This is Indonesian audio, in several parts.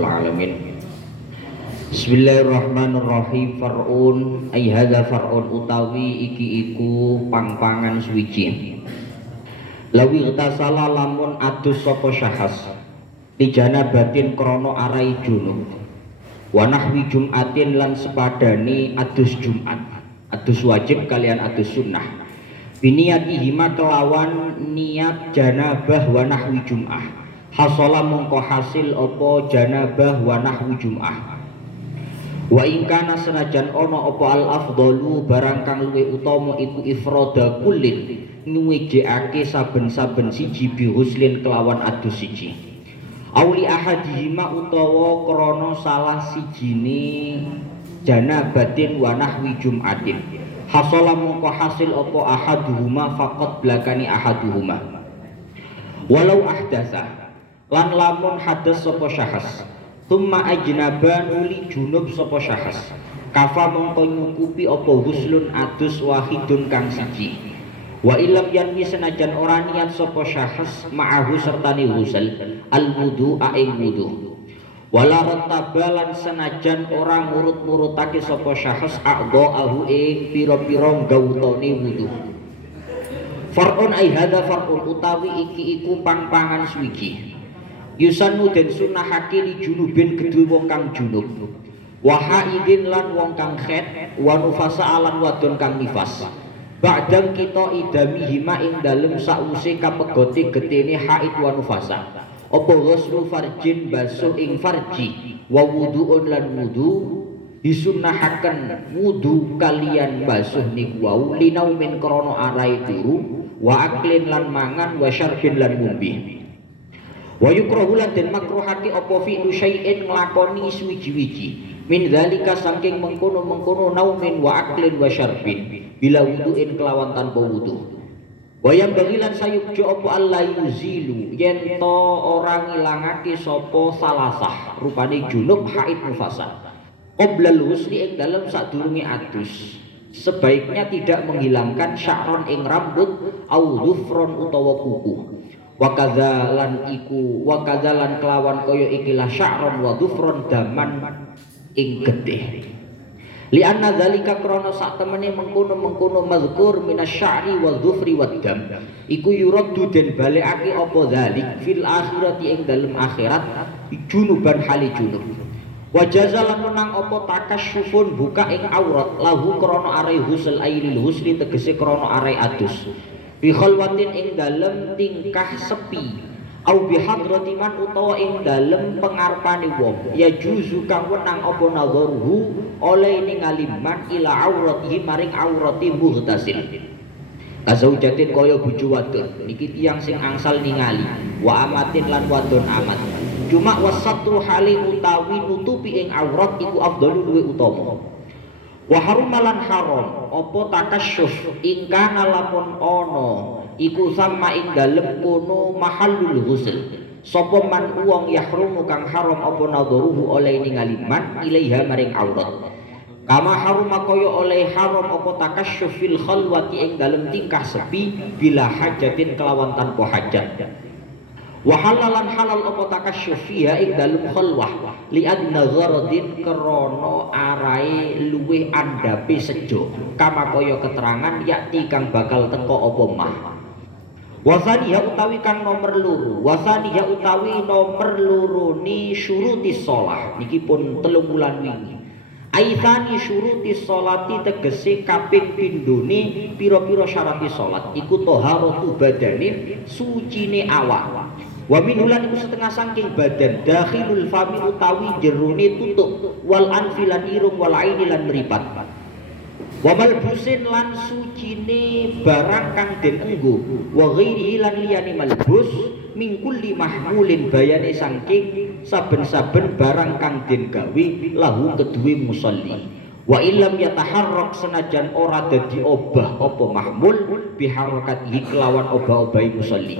Alamin. Bismillahirrahmanirrahim. Far'un ay hadza far'un utawi iki iku pangpangan suwiji. Lawi tasala lamun adus sapa syahas dijana batin krono arai junub wa nahwi jum'atin lan sepadani adus Jumat, adus wajib kalian adus sunnah biniyatihima kelawan niat janabah wa nahwi jum'ah hasala mongko hasil opo janabah wa nahwi jum'ah wa ingkana senajan ono opo al afdalu barang kang luwih utama iku ifrada kullin nuwijake saben-saben siji bi huslin kelawan adus siji auli ahadihima utawa krana salah sijine janabatin wa nahwi jum'atin hasala mongko hasil opo ahaduhuma faqat blakani ahaduhuma walau ahdasa lan lamun hadas sapa syahas thumma ajnaba nuli junub sapa syahas kafa mongko nyukupi apa huslun adus wahidun kang siji wa ilam yanwi senajan ora niat sapa syahas ma'ahu sertane husl al wudu ing wudu wala rattabalan senajan ora murut-murutake sapa syahas a'dha'ahu ing pira-pira gautane wudu. Far'un ay hadza far'un utawi iki iku pangpangan suwiji yusanu den sunahake li junubin kedue wong kang junub wa haidin lan wong kang khed wa nufasa alan wadon kang nifas ba'dam kita idamihima ing dalem sause kapegote getene haid wa nufasa apa ghuslu farjin basuh ing farji wa wudu'un lan wudu disunahaken wudu kalian basuh niku wau linaumin krana arai turu wa aklin lan mangan wa syarbin lan ngombe wa yukrahu lan den makruhake apa fi'lu syai'in nglakoni suwiji-wiji min dzalika saking mengkono-mengkono naumin wa aklin wa syarbin bila wudu'in kelawan tanpa wudu wa yang bagilan sayukjo apa Allah yuzilu yen to ora ngilangake sapa salasah rupane junub haid nufasa qoblal husli ing dalem sadurunge adus sebaiknya tidak menghilangkan sya'ron ing rambut au dhufron utawa kuku wa kadzalan kelawan kaya ikilah sya'ron wa dhufron daman ing getih li anna zalika krana sak temene mengkono mazkur minasy'ari wal dhufri wad dam iku yuraddu den balekake apa zalik fil akhirati ing dalem akhirat junuban hali junub wa jazalan menang apa takasyufun buka ing aurat lahu krana arai husl ailil husli tegese krana arai adus bi khalwatin ing dalem tingkah sepi au bi hadrati man utawa ing dalem pengarepane wong ya juzu kang wenang apa nadharuhu oleh ningali man ila auratihi maring aurati mughtasil kazaujatin kaya bojo wadon niki tiyang sing angsal ningali wa amatin lan wadon amat cuma wasatru hali utawi nutupi ing aurat iku afdalu luwih utama wa harumalan haram apa takasyuf ingkana lamun ana iku sama ing dalem kono mahallul ghusl sapa man wong yahrumu kang haram apa nadharuhu oleh ningali man ilaiha maring aurat kama haruma kaya oleh haram apa takasyuf fil khalwati ing dalem tingkah sepi bila hajatin kelawan tanpa hajat wa halalan halal apa takasyuf fiha ing dalem khalwah li adna gharadin krana arae luwih andhape sejo kama kaya keterangan yakti kang bakal teka apa mah wasaniya utawi kang nomor loro wasaniya utawi nomor loro ni syurutis shalah niki pun 3 wulan wingi aitsani syurutis sholati tegese kaping pindhone pira-pira syarate salat iku thaharatu badanin sucine awak wa minulan iku setengah saking badan dakhilul fami utawi jerone tutuk wal anfilan irung wal aini lan mripat wa malbusin lan sucine barang kang den enggo wa ghairihi lan liyane malbus min kulli mahmulin bayane saking saben-saben barang kang den gawe lahu kedue musolli wa illam yataharrak senajan ora dadi obah apa mahmul biharakatihi kelawan obah-obahi musolli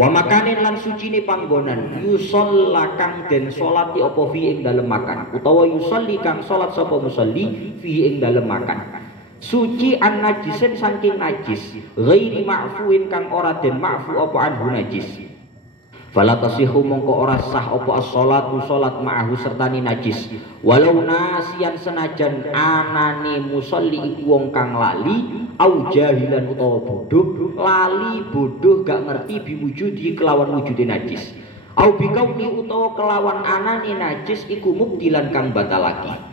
wa makanin lan sucine panggonan yusalla kang den salati apa fi ing dalem makan utawa yusolli kang salat sapa musolli fi ing dalem makan suci an najisin saking najis ghairi ma'fuin kang ora den ma'fu apa anhu najis fala tasihu mongko ora sah apa as-sholatu salat ma'ahu sertani najis walau nasian senajan anane musolli iku wong kang lali au jahilan utawa bodoh lali bodoh gak ngerti biwujudi kelawan wujude najis au bikauni utawa kelawan anane najis iku mubdilan kang batalake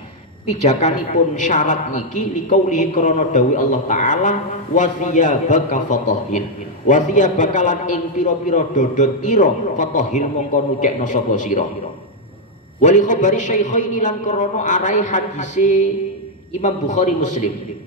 pijakanipun syarat niki liqaulihi krana dawuh Allah taala wasiyabaka fatahhir wasiyabakalan ing pira-pira dodot ira fatahhir mongko nucekno sapa sira wali khabari syaikhaini lan krana arai hadise Imam Bukhari Muslim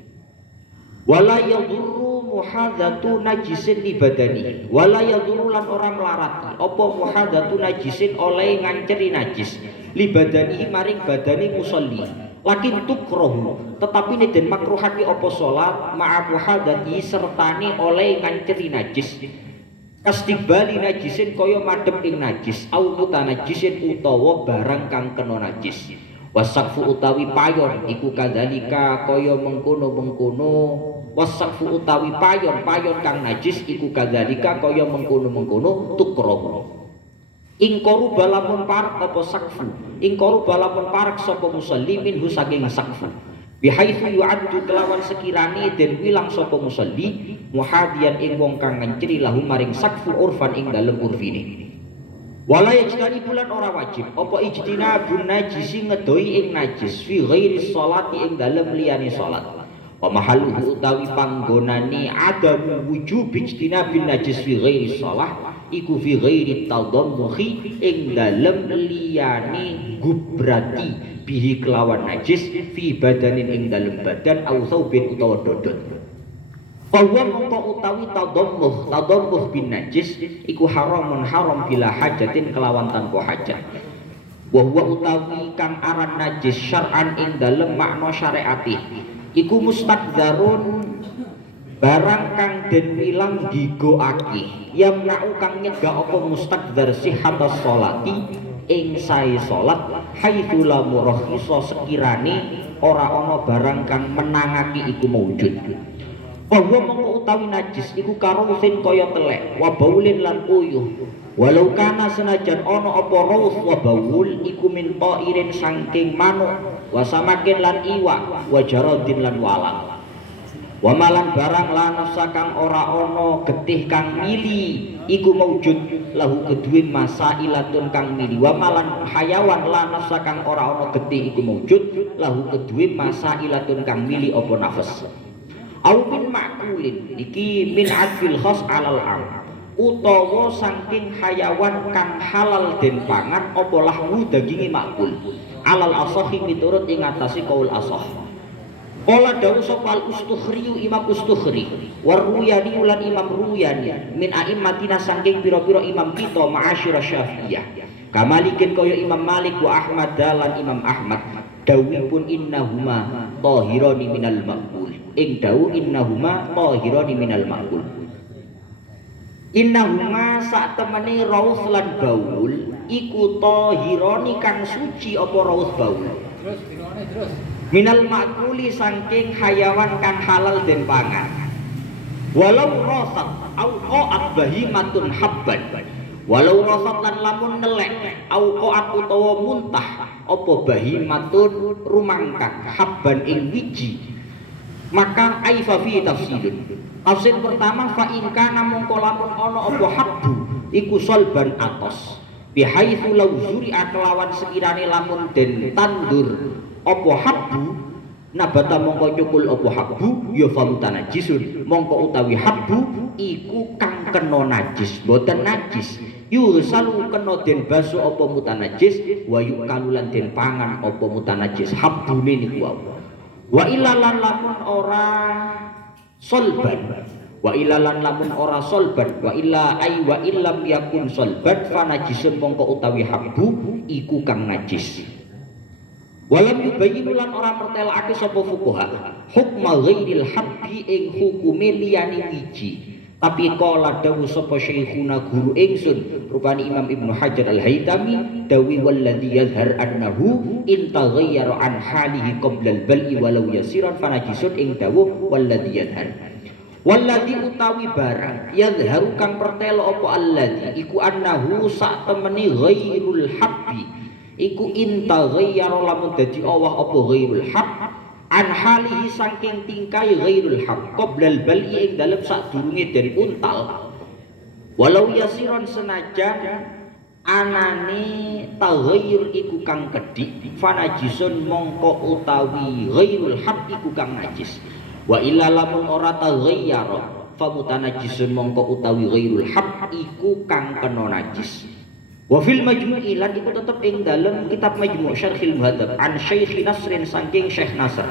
wala yadurru muhadzatu najisin li badani wala yadurru lan ora melarati apa muhadzatu najisin oleh nganceri najis li badani maring badani musolli lakin tukrohu tetapi ini den makruhati apa salat ma'a muhadzati sertane oleh nganceri najis kastibali najisin kaya madhep ing najis au mutanajisin utawa barang kang kena najis wasaqfu utawi payon iku kadzalika kaya mengkono-mengkono wasaqfu utawi payon kang najis iku kadzalika kaya mengkono-mengkono tukrohu ing koru balamun parak apa sakfu ing koru balamun parak sapa musalli minhu saking sakfu bihaitsu yu'addu kelawan sekirane den wilang sapa musalli muhadian ing wong kang nganceri lahu maring sakfu urfan ing dalem urfine wala yajtani bulan ora wajib apa ijtinabun najisi ngedoi ing najis fi ghairi sholati ing dalem liyane salat wa mahalluhu utawi panggonane adam wujub ijtinabin najis fi ghairi shalah iku fi ghairi tadammuhi ing dalem liyane gubrati bihi kelawan najis fi badanin ing dalem badan au saubin utawa dodot bahwa mongko utawi tadammuh bin najis iku haramun haram bila hajatin kelawan tanpa hajat bahwa utawi kang aran najis syar'an ing dalem makna syariati iku mustaqdarun barang kang den wilang digoake yamna'u kang nyegah apa mustaqdar sihhatas sholati ing sae salat haitsu la murakhisa sekirane ora ana barang kang menangake iku maujud bahwa mongko utawi najis iku karusin kaya telek wa baulin lan uyuh walau kana senajan ana apa raus wa baul iku min ta'irin saking manuk wa samakin lan iwak wa jaradin lan walang wa malan barang la nafsa kang ora ana getih kang mili iku maujud lahu kedue masailatun kang mili wa malan hayawan la nafsa kang ora ana getih iku maujud lahu kedue masailatun kang mili apa nafas au min makulin iki min adfil khas alal am utawa saking hayawan kang halal den pangan apa lahu daginge makul alal asahi miturut ing atase kaul asah qala dawu sapa al-Ustukhri Imam Ustukhri waruyani ulan Imam Ruyani min a'immatina saking pira-pira imam kita ma'asyira Syafi'iyah kamalikin kaya Imam Malik wa Ahmad dalan Imam Ahmad dawuhipun innahuma tahirani minal maqul ing dawuh innahuma tahirani minal maqul innahuma sak temene raus lan baul iku tahirani kang suci apa raus baul terus minal makuli saking hayawan kang halal den pangan walau rosat au qaat bahimatun habban walau rosat lan lamun nelek au qaat utawa muntah apa bahimatun rumangkak habban ing wiji maka aifa fi tafsilun tafsir pertama fa in kana mongko lamun ana apa habbu iku solban atos bihaitsu law zuri'a kelawan sekirane lamun den tandur apa habbu nabata mongko nyukul apa habbu ya famutan najisun mongko utawi habbu iku kang kena najis boten najis yusalu kena den baso apa mutanajis wa yukalulan den pangan apa mutanajis habbune niku wa ilalan lamun ora solban wa ilalan lamun ora solban wa illa ay wa illam yakun solban fa najisun mongko utawi habbu iku kang najis walam yubayyinu lan ora mertelake sapa fuqaha hukma ghairil habbi ing hukume liyane wiji tapi qala dawu sapa syekhuna guru ingsun rupane Imam Ibnu Hajar Al-Haytami dawi walladzi yazhar annahu in taghayyara an halihi qabla al-bal'i walau yasiran fanajisun ing dawu walladzi yazhar Walladzi utawi barang yadharu kang pertelo apa alladzi iku annahu sak temeni ghairul habbi iku inta ghayyara lamun dadi Allah apa ghairul hab an halihi saking tingkai ghairul hab qoblal bal'i ing dalem sadurunge den untal walau yasiron senajan anane taghayyur iku kang kedhik fanajisun mongko utawi ghairul hab iku kang najis wa illa lamun ora taghayyara fa mutanajisun mongko utawi ghairul hab iku kang kena najis. Wa fil majmu'i lan iku tetep ing dalem kitab Majmu' Syarhil Muhadzab an Syekh Nasrin saking Syekh Nasr.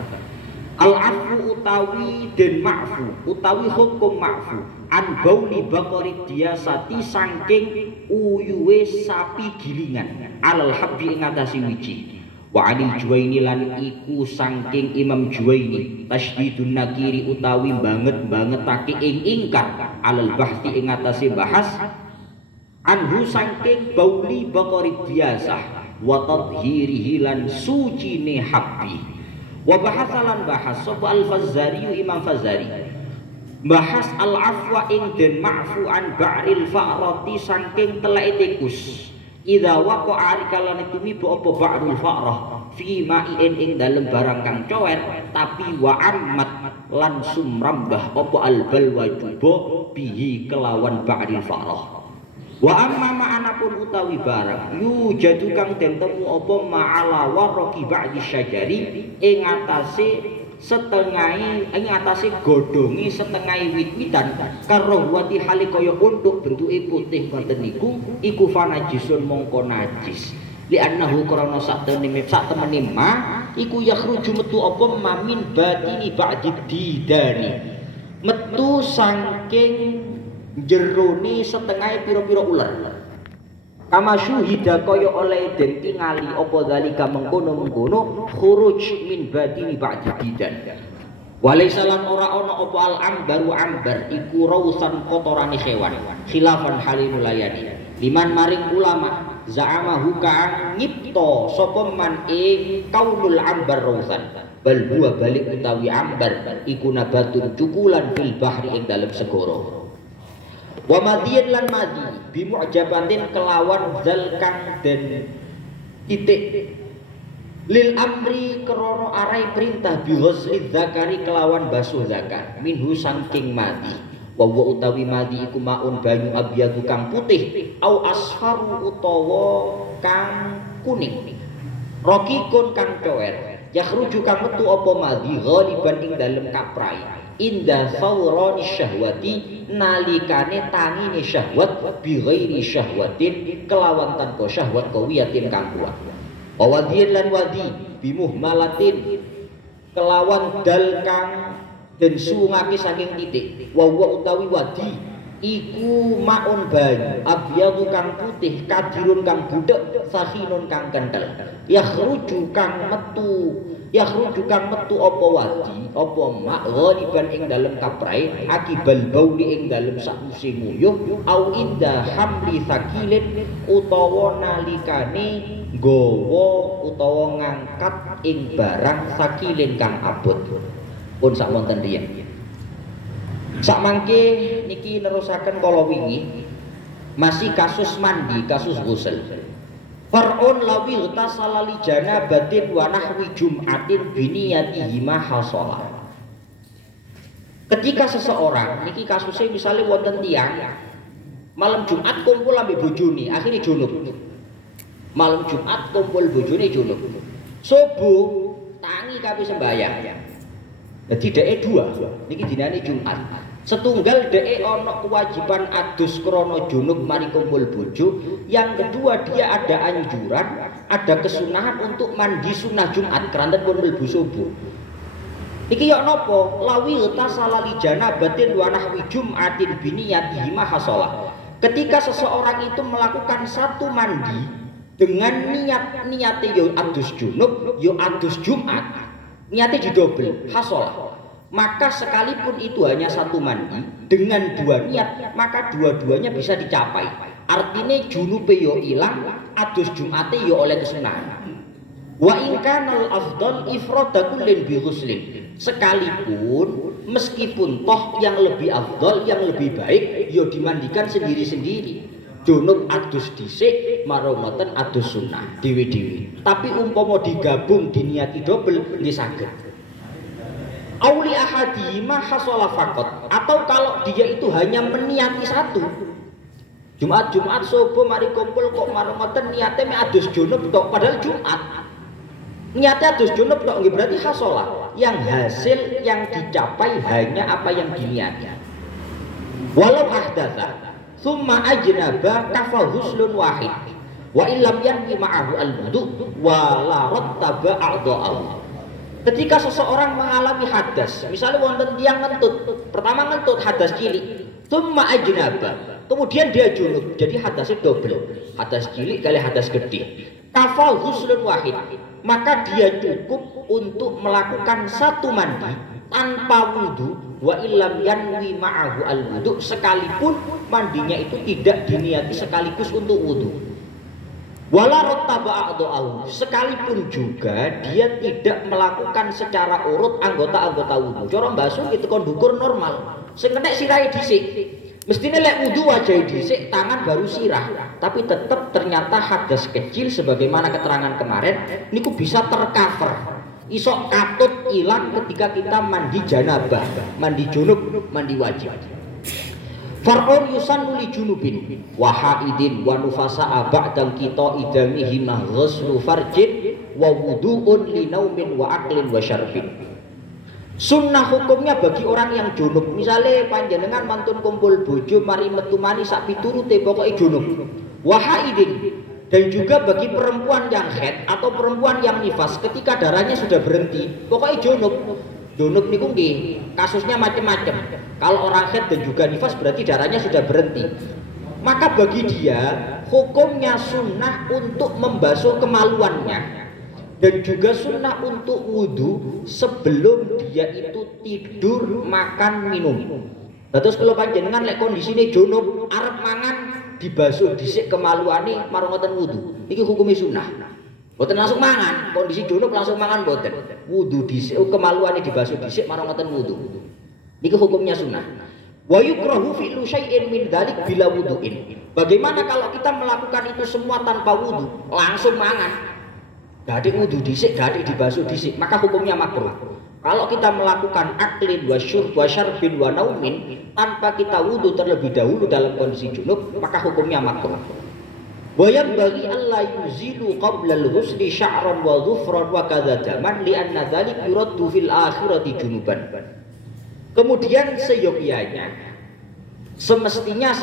Al afu utawi den ma'fu utawi hukum ma'fu an bauli baqari diyasati saking uyuwe sapi gilingan alal habbi ing atase wiji. Wa anil Juwaini lan iku saking Imam Juwaini tasydidun nakiri utawi bangetake ing ingkar alal bahti ing atase bahas anhu saking bauli baqari biasa wa tadhhirihi lan sucine habbi wa bahasalan bahas sapa al-Fazzari Imam Fazzari bahas al-afwa ing den ma'fu an ba'ril fa'rati saking teleke tikus idza waqa'a arikalan tumiba apa ba'rul fa'rah fi ma'in ing dalem barang kang cower tapi wa ammat lan sumrambah apa al-balwa juba bihi kelawan ba'ril fa'rah. Wa amma ma'anapun utawi barang yu jadu kang den temu apa ma'ala waraqi ba'di syajari ing atase godhonge setengahe wit-witan karo wati hale kaya untuk bentuke putih ngoten niku iku fanajisun mongko najis li annahu krana sak temene ma iku yakhruju metu apa mamin batini ba'di didani metu saking jerone setengah pira-pira ular kama syuhida kaya oleh den tingali apa dalika mengkono-mengkono khuruj min batini ba'di bidan walaysa lan ora ana apa al ambaru ambar iku rausan kotorane hewan khilafan halinul layani liman maring ulama za'amahu ka'an nyipta sapa man kaunul ambar rausan bal huwa balik utawi ambar iku nabatun cukulan fil bahri ing dalem segara. Wa madiyan lan madi bi mu'jabatin kelawan zal kang den titik lil amri krana arai perintah bi ghusli zakari kelawan basuh zakar minhu saking madi wa utawi madi iku maun banyu abyadu kang putih au asfaru utawa kang kuning rokikun kang cower yakhruju kang metu apa madi ghaliban ing dalem kaprai inda fawrani syahwati nalikane tangine syahwat bi ghairi syahwatin kelawan tanpa syahwat kawiyatin kang kuat wadiyan lan wadi bi muhmalatin kelawan dal kang den sungake saking titik wa utawi wadi iku maun banyu abyadu kang putih kadirun kang budhek sahinun kang kenthel yakhruju kang metu apa wadi apa mak ghaliban ing dalem kaprai akibal bauli ing dalem sakuse nguyuh au inda hamli sakilin utawa nalikane nggawa utawa ngangkat ing barang sakilin kang abot pun sak wonten riyen sak mangke niki nerusaken kala wingi masih kasus mandi kasus ghusl. Far'un lawi ghtasala li janabatin wa nahwi jum'atin biniyatihi ma hasala. Ketika seseorang niki kasusnya misalnya wonten tiyang malam Jumat kumpul ambek bojone akhirnya junub. Malam Jumat kumpul bojone junub. Subuh tangi kabeh sembahyang. Dadi dheke dua niki dinane Jumat. Setunggal dhek ana kewajiban adus krana junub mari kumpul bojo, yang kedua dia ada anjuran, ada kesunahan untuk mandi sunah Jumat keranten pun mlebu subuh. Iki ya napa? Lawi tasala li janabatin wa nahwi jum'atin biniyatihi ma hasala. Ketika seseorang itu melakukan satu mandi dengan niatnya yo adus junub, yo adus Jumat, niatnya didobel, hasala. Maka sekalipun itu hanya satu mandi dengan dua niat maka dua-duanya bisa dicapai. Artinya junube yo ilang, adus Jumate yo oleh kesunahan. Wa in kana al afdal ifrada kullin bi ghuslin. Sekalipun meskipun toh yang lebih afdol, yang lebih baik yo dimandikan sendiri-sendiri. Junub adus dhisik marang ngoten adus sunnah dhewe-dhewe. Tapi umpama digabung diniati double nggih saged. Auli ahadihima hasala faqat, atau kalau dia itu hanya meniati satu. Jumat subuh mari kumpul kok marang ngoten niate me adus junub tok, padahal Jumat. Niate adus junub tok nggih berarti hasala. Yang hasil yang dicapai hanya apa yang diniati. Walau ahdatsa summa ajnaba kafal huslun wahid wa illam yanwi ma'ahu al-wudu wa la rattaba a'dha'ahu. Ketika seseorang mengalami hadas, misalnya wonten tiyang ngentut, pertama ngentut hadas cilik, summa ajnaba, kemudian dia junub, jadi hadasnya double, hadas cilik kali hadas gede. Kafal huslun wahid, maka dia cukup untuk melakukan satu mandi tanpa wudu, wa illam yanwi ma'ahu al-wudu, sekalipun mandinya itu tidak diniati sekaligus untuk wudu. Wala rattaba a'dha'ahu, sekalipun juga dia tidak melakukan secara urut anggota-anggota wudu. Cara mbasuh itu kon dukur normal. Sing kena sirahe dhisik. Mestine lek wudu wajah dhisik, tangan baru sirah. Tapi tetap ternyata hadas kecil sebagaimana keterangan kemarin niku bisa tercover. Isok katut hilang ketika kita mandi janabah, mandi junub, mandi wajib. Far'un yusannu li junubin wa haidin wa nufasa'a ba'dal kita idamihi ghuslu farjin wa wudu'un li naumin wa aklin wa syarbin. Sunnah hukumnya bagi orang yang junub, misalnya panjenengan mantun kumpul bojo mari metu mani sak piturute pokoke junub. Wa haidin, dan juga bagi perempuan yang haid atau perempuan yang nifas ketika darahnya sudah berhenti, pokoknya junub. Junub niku nggih kasusnya macam-macam. Kalau orang haid dan juga nifas berarti darahnya sudah berhenti. Maka bagi dia hukumnya sunnah untuk membasuh kemaluannya dan juga sunnah untuk wudu sebelum dia itu tidur, makan, minum. Terus kalau panjenengan lek kondisine junub arep mangan dibasuh dhisik kemaluane marang ngoten wudu. Iki hukumnya sunnah. Mboten langsung mangan, kondisi junub langsung mangan mboten. Wudu dhisik kemaluane dibasuh dhisik marang ngoten wudu. Niki hukumnya sunnah. Wa yukrahu fi'lu syai'in min dzalik bila wudu'in. Bagaimana kalau kita melakukan itu semua tanpa wudu, langsung mangan? Gak ada wudu dhisik, gak ada dibasuh dhisik, maka hukumnya makruh. Kalau kita melakukan aklin wa syurb wa syarbin wa naumin tanpa kita wudu terlebih dahulu dalam kondisi junub, maka hukumnya makruh. Wa yanbaghi alla yuzilu qabla al-ghusli sya'ran wa dhufran wa kadza daman li anna dzalik yuraddu fil akhirati junuban. Kemudian semestinya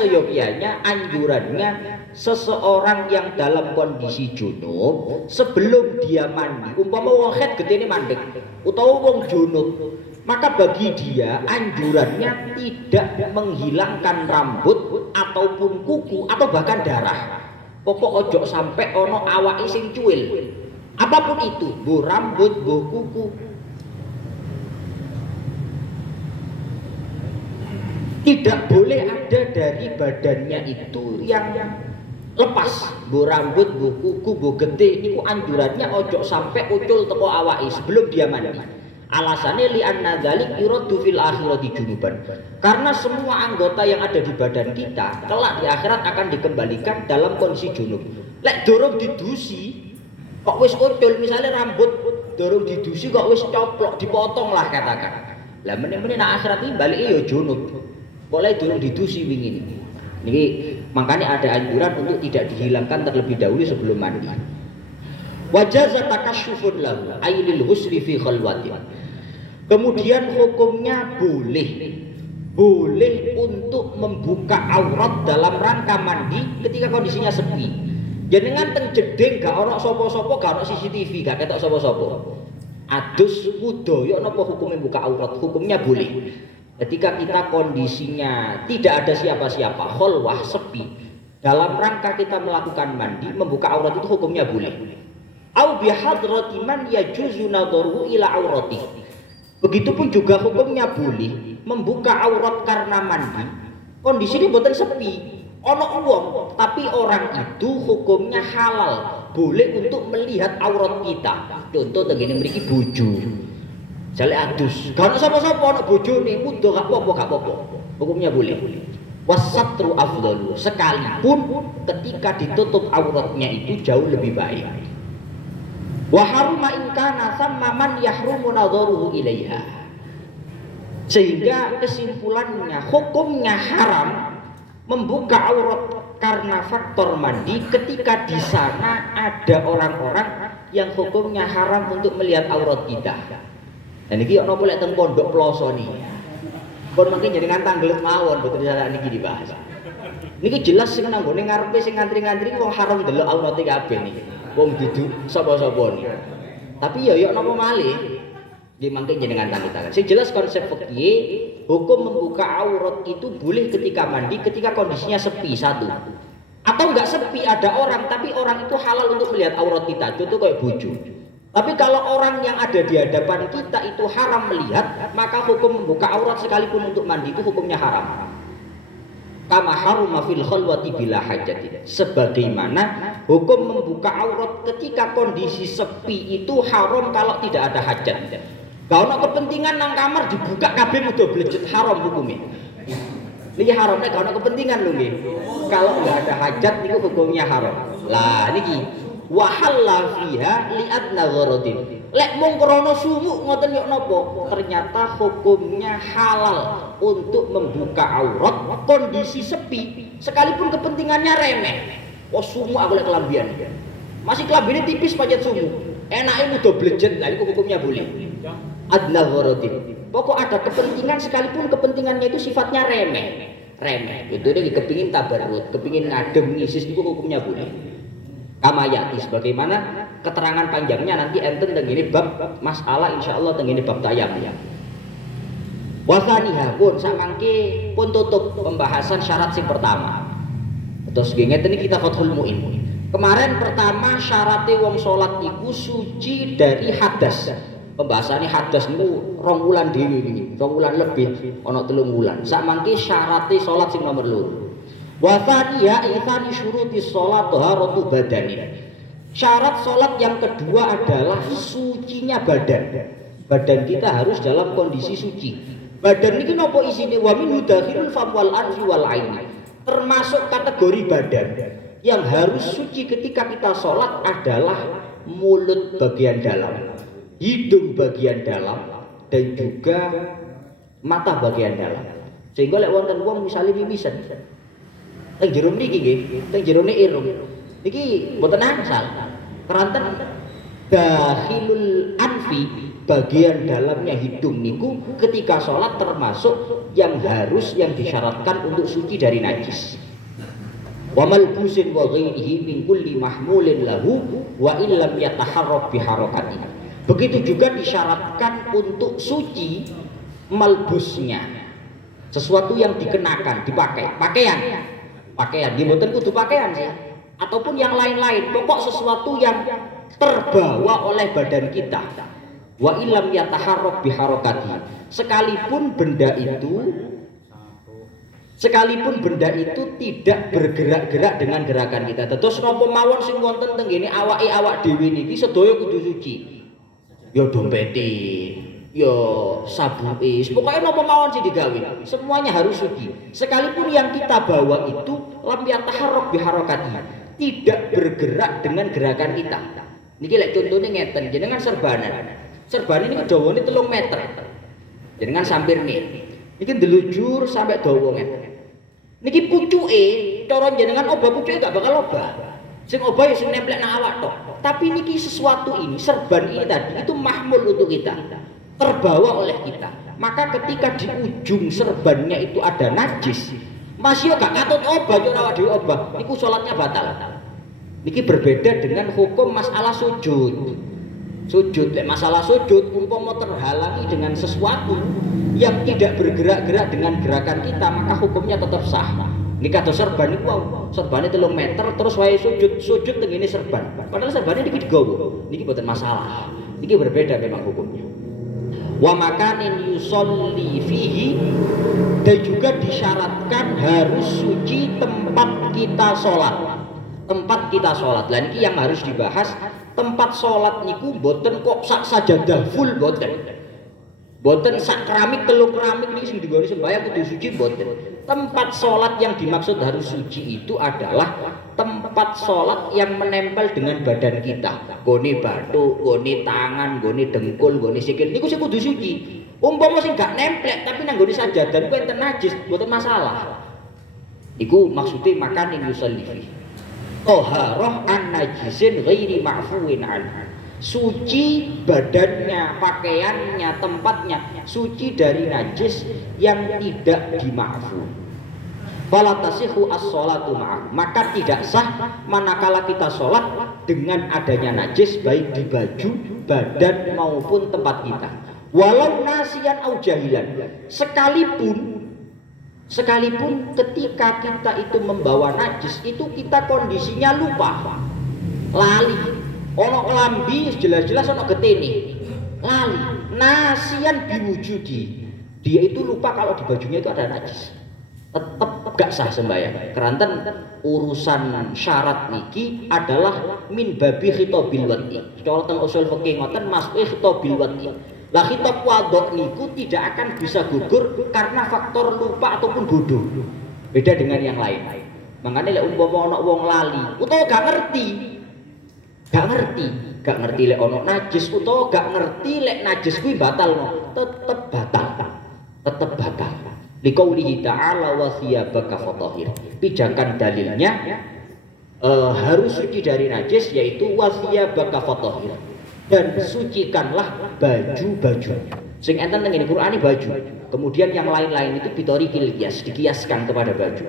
anjurannya seseorang yang dalam kondisi junub sebelum dia mandi, umpama wong haid getene mandek utawa wong junub, maka bagi dia anjurannya tidak menghilangkan rambut ataupun kuku atau bahkan darah. Pokok ojo sampai ono awake sing cuil. Apapun itu, bu rambut, bu kuku. Tidak boleh ada dari badannya itu yang lepas. Bu rambut, bu kuku, bu gede. Ini anjurannya ojo sampai ucul teko awake sebelum dia mandi. Alasannya li anna dzalik yuraddu fil akhirati junuban. Karena semua anggota yang ada di badan kita kelak di akhirat akan dikembalikan dalam kondisi junub. Lek dorong didusi kok wis ucul, misalnya rambut dorong didusi kok wis coplok, dipotong lah katakan. Lah meneh-meneh nang akhirat iki balik ya junub. Boleh dorong didusi wingi niki. Makanya ada anjuran untuk tidak dihilangkan terlebih dahulu sebelum mandi. Wajaza takasyufun lahu ailil husli fi khalwatin. Kemudian hukumnya boleh untuk membuka aurat dalam rangka mandi ketika kondisinya sepi. Jenengan teng jeding gak ono sapa-sapa, gak ono CCTV, gak ketok sapa-sapa. Adus budaya napa hukumnya buka aurat? Hukumnya boleh. Ketika kita kondisinya tidak ada siapa-siapa, khalwah, sepi, dalam rangka kita melakukan mandi, membuka aurat itu hukumnya boleh. Au bihadrati man yajuzu nadharuhu ila aurati. Begitupun juga hukumnya boleh membuka aurat karena mandi. Kondisi ini boten sepi, ono wong, tapi orang itu hukumnya halal, boleh untuk melihat aurat kita. Contoh begini mriki bojo. Jale adus. Gak ono sapa-sapa ono bojone muda gak apa-apa. Hukumnya boleh. Wasatru afdalu. Sekalipun ketika ditutup auratnya itu jauh lebih baik. Wa haruma in kana samma man yahrumu nadharuhu ilaiha. Sehingga kesimpulannya hukumnya haram membuka aurat karena faktor mandi ketika di sana ada orang-orang yang hukumnya haram untuk melihat aurat kita. Dan ini ono boleh teng pondok ploso nih. Pun mungkin jenengan tanggelet mawon betul saat niki dibahas. Niki jelas sing nang gone ngarepe sing ngantri-ngantri wong haram delok aurate kabeh niki. Wong dudu sapa-sapa niki. Tapi ya napa malih nggih mangke jenengan tangi-tangan. Sing jelas konsep fikih hukum membuka aurat itu boleh ketika mandi ketika kondisinya sepi satu. Atau enggak sepi ada orang tapi orang itu halal untuk melihat aurat kita. Contoh kayak bojo. Tapi kalau orang yang ada di hadapan kita itu haram melihat, maka hukum membuka aurat sekalipun untuk mandi itu hukumnya haram. Kama haruma fil khalwati bila hajatin. Sebagaimana hukum membuka aurat ketika kondisi sepi itu haram kalau tidak ada hajat. Kalau ada kepentingan nang kamar dibuka kabeh mudah blejet haram hukumnya. Ini haramnya kalau ada kepentingan lho nggih. Kalau enggak ada hajat niku hukumnya haram. Lah niki wa halla fiha li adna gharadin. Lek mung krana sumuk ngoten yo napa? Ternyata hukumnya halal untuk membuka aurat kondisi sepi sekalipun kepentingannya remeh. Oh sumuk aku lek kelambian. Masih kelambine tipis pancet sumuk. Enake mudah blejet, lah iku hukumnya boleh. Adna gharadin. Pokok ada kepentingan sekalipun kepentingannya itu sifatnya remeh. Itu dia kepingin tabarrut, kepingin ngadem ngisis itu hukumnya boleh. Kama yati sebagaimana keterangan panjangnya nanti enten teng ini bab masalah insyaallah teng ini bab tayamum. Wasaniha pun samangke pun tutup pembahasan syarat sing pertama. Terus ngeten iki kita Fathul Muin. Kemarin pertama syaratnya wong salat iku suci dari hadas. Pembahasannya hadas niku 2 wulan dhewe iki, 2 wulan lebih ana 3 wulan. Samangke syaratnya salat sing nomor 2. Wa thaniya itsani syuruti shalat taharatu badanin. Syarat salat yang kedua adalah sucinya badan. Badan kita harus dalam kondisi suci. Badan niki napa isine? Wa min dakhilul fam wal anfi wal aini. Termasuk kategori badan yang harus suci ketika kita salat adalah mulut bagian dalam, hidung bagian dalam dan juga mata bagian dalam. Sehingga lek wonten wong misale mimisan teng jero mriki nggih, teng jerone irung. Iki mboten angsal. Keranten dakhilul anfi, bagian dalamnya hidung niku ketika sholat termasuk yang harus yang disyaratkan untuk suci dari najis. Wa malbusin wa ghairihi min kulli mahmulin lahu wa illam yataharrab bi harakati. Begitu juga disyaratkan untuk suci malbusnya. Sesuatu yang dikenakan, dipakai, pakaian, di mboten kudu pakaian sih, ataupun yang lain-lain, pokok sesuatu yang terbawa oleh badan kita. Wa illam yataharrab biharakati, sekalipun benda itu tidak bergerak-gerak dengan gerakan kita. Terus napa mawon sing wonten teng ngene awak dhewe niki sedaya kudu suci. Ya dompete, ya sabuke, pokoknya napa mawon sing digawe, semuanya harus suci. Sekalipun yang kita bawa itu lam yataharrab biharakati, tidak bergerak dengan gerakan kita. Niki lek contone ngeten, jenengan serbanan. Serban ini dawane 3 meter. Jenengan sampir nih. Niki ndelujur sampai dawa ngeten. Niki pucuke, cara jenengan obah pucuke gak bakal obah. Sing obah ya sing nemplek nang awak tok. Tapi niki sesuatu ini, serban ini tadi itu mahmul untuk kita, terbawa oleh kita. Maka ketika di ujung serbannya itu ada najis, masih gak katut obah, ora awak dhewe obah, niku salatnya batal. Niki berbeda dengan hukum masalah sujud. Masalah sujud umpama terhalangi dengan sesuatu yang tidak bergerak-gerak dengan gerakan kita, maka hukumnya tetap sah. Niki kados serban niku serbane 3 meter terus wae sujud tengene serban. Padahal serbane niki digawa. Niki mboten masalah. Niki berbeda memang hukumnya. Wa makanin yusolli fihi, dan juga disyaratkan harus suci tempat kita sholat. Tempat kita sholat. Lah niki yang harus dibahas, tempat sholat niku mboten kok sak sajadah full mboten. Boten sak keramik telu keramik niki sing digone sembahyang kudu suci boten. Tempat sholat yang dimaksud harus suci itu adalah tempat sholat yang menempel dengan badan kita. Gone batu, gone tangan, gone dengkul, gone sikil niku sing kudu suci. Umpama sing gak nemplek tapi nang gone sajadah niku enten najis, boten masalah. Iku maksudnya makanin yusalli fi. Toharoh an najisin ghairi ma'fuwin anhu. Suci badannya, pakaiannya, tempatnya suci dari najis yang tidak dimaafkan. Fala tasihu as-sholatu ma'ah, maka tidak sah manakala kita sholat dengan adanya najis baik di baju, badan maupun tempat kita. Walau nasiyan au jahilan, sekalipun ketika kita itu membawa najis itu kita kondisinya lupa, lali. Ono lambi jelas-jelas ono getene. Lali, nasian biwujudi. Dia itu lupa kalau di bajunya itu ada najis. Tetap gak sah sembahyang. Keranten urusan syarat niki adalah min babi khitobil wati. Kalau teng usul fikih ngoten masuk khitobil wati. Lah khitab wadok niku tidak akan bisa gugur karena faktor lupa ataupun bodoh. Beda dengan yang lain. Makanya lek umpama ono wong lali utawa gak ngerti lek ono najis utawa gak ngerti lek najis kuwi batal tetep batal liqaulihi ta'ala wa thiyabaka fatahhir. Pijakan dalilnya harus suci dari najis yaitu wa thiyabaka fatahhir, dan sucikanlah baju-baju sing enten teng Qur'an ini baju, kemudian yang lain-lain itu bitorikil qiyas, dikiaskan kepada baju.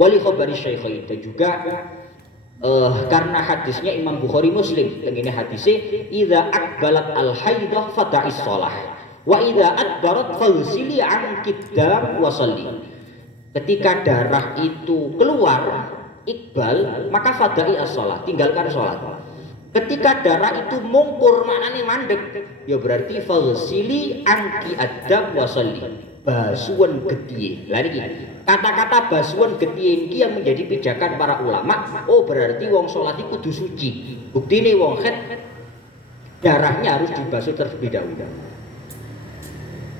Wali khabari syaikhain, dan juga karena hadisnya Imam Bukhari Muslim ini hadisnya idza aqbalat al haidah fada'is shalah wa idza adbarat faghsili an kiddam wa shalli. Ketika darah itu keluar iqbal maka fada'i as-shalah, tinggalkan sholat. Ketika darah itu mungkur maknane mandek ya berarti faghsili an kiddam wa shalli, basuhan getiye. Lah niki kata-kata basuhan getiye iki yang menjadi pijakan para ulama. Oh berarti wong salat iku kudu suci. Buktine wong khet darahnya harus dibasuh terlebih dahulu.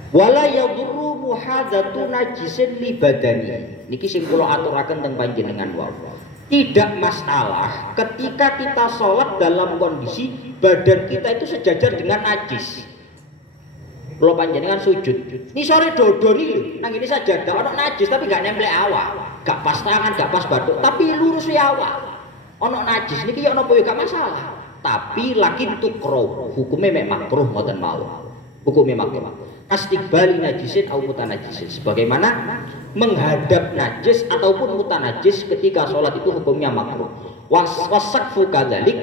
Wala yadurru muhadzatu najisin li badani. Niki sing kula aturaken teng panjenengan wau. Tidak masalah ketika kita sholat dalam kondisi badan kita itu sejajar dengan najis. Kalau panjenengan sujud, ini sore dodo nih lho, nang ini sajadah ono najis tapi gak nempel awak, gak pas tangan, gak pas batuk, tapi lurus ya awak. Ono najis niki ya ono apa ya gak masalah. Tapi lakin tukro, hukumnya mek makruh ngoten mawon. Hukumnya makruh. Astiqbali najisin au mutanajisin, sebagaimana menghadap najis ataupun mutanajis ketika sholat itu hukumnya makruh. Wasaqfu kadzalik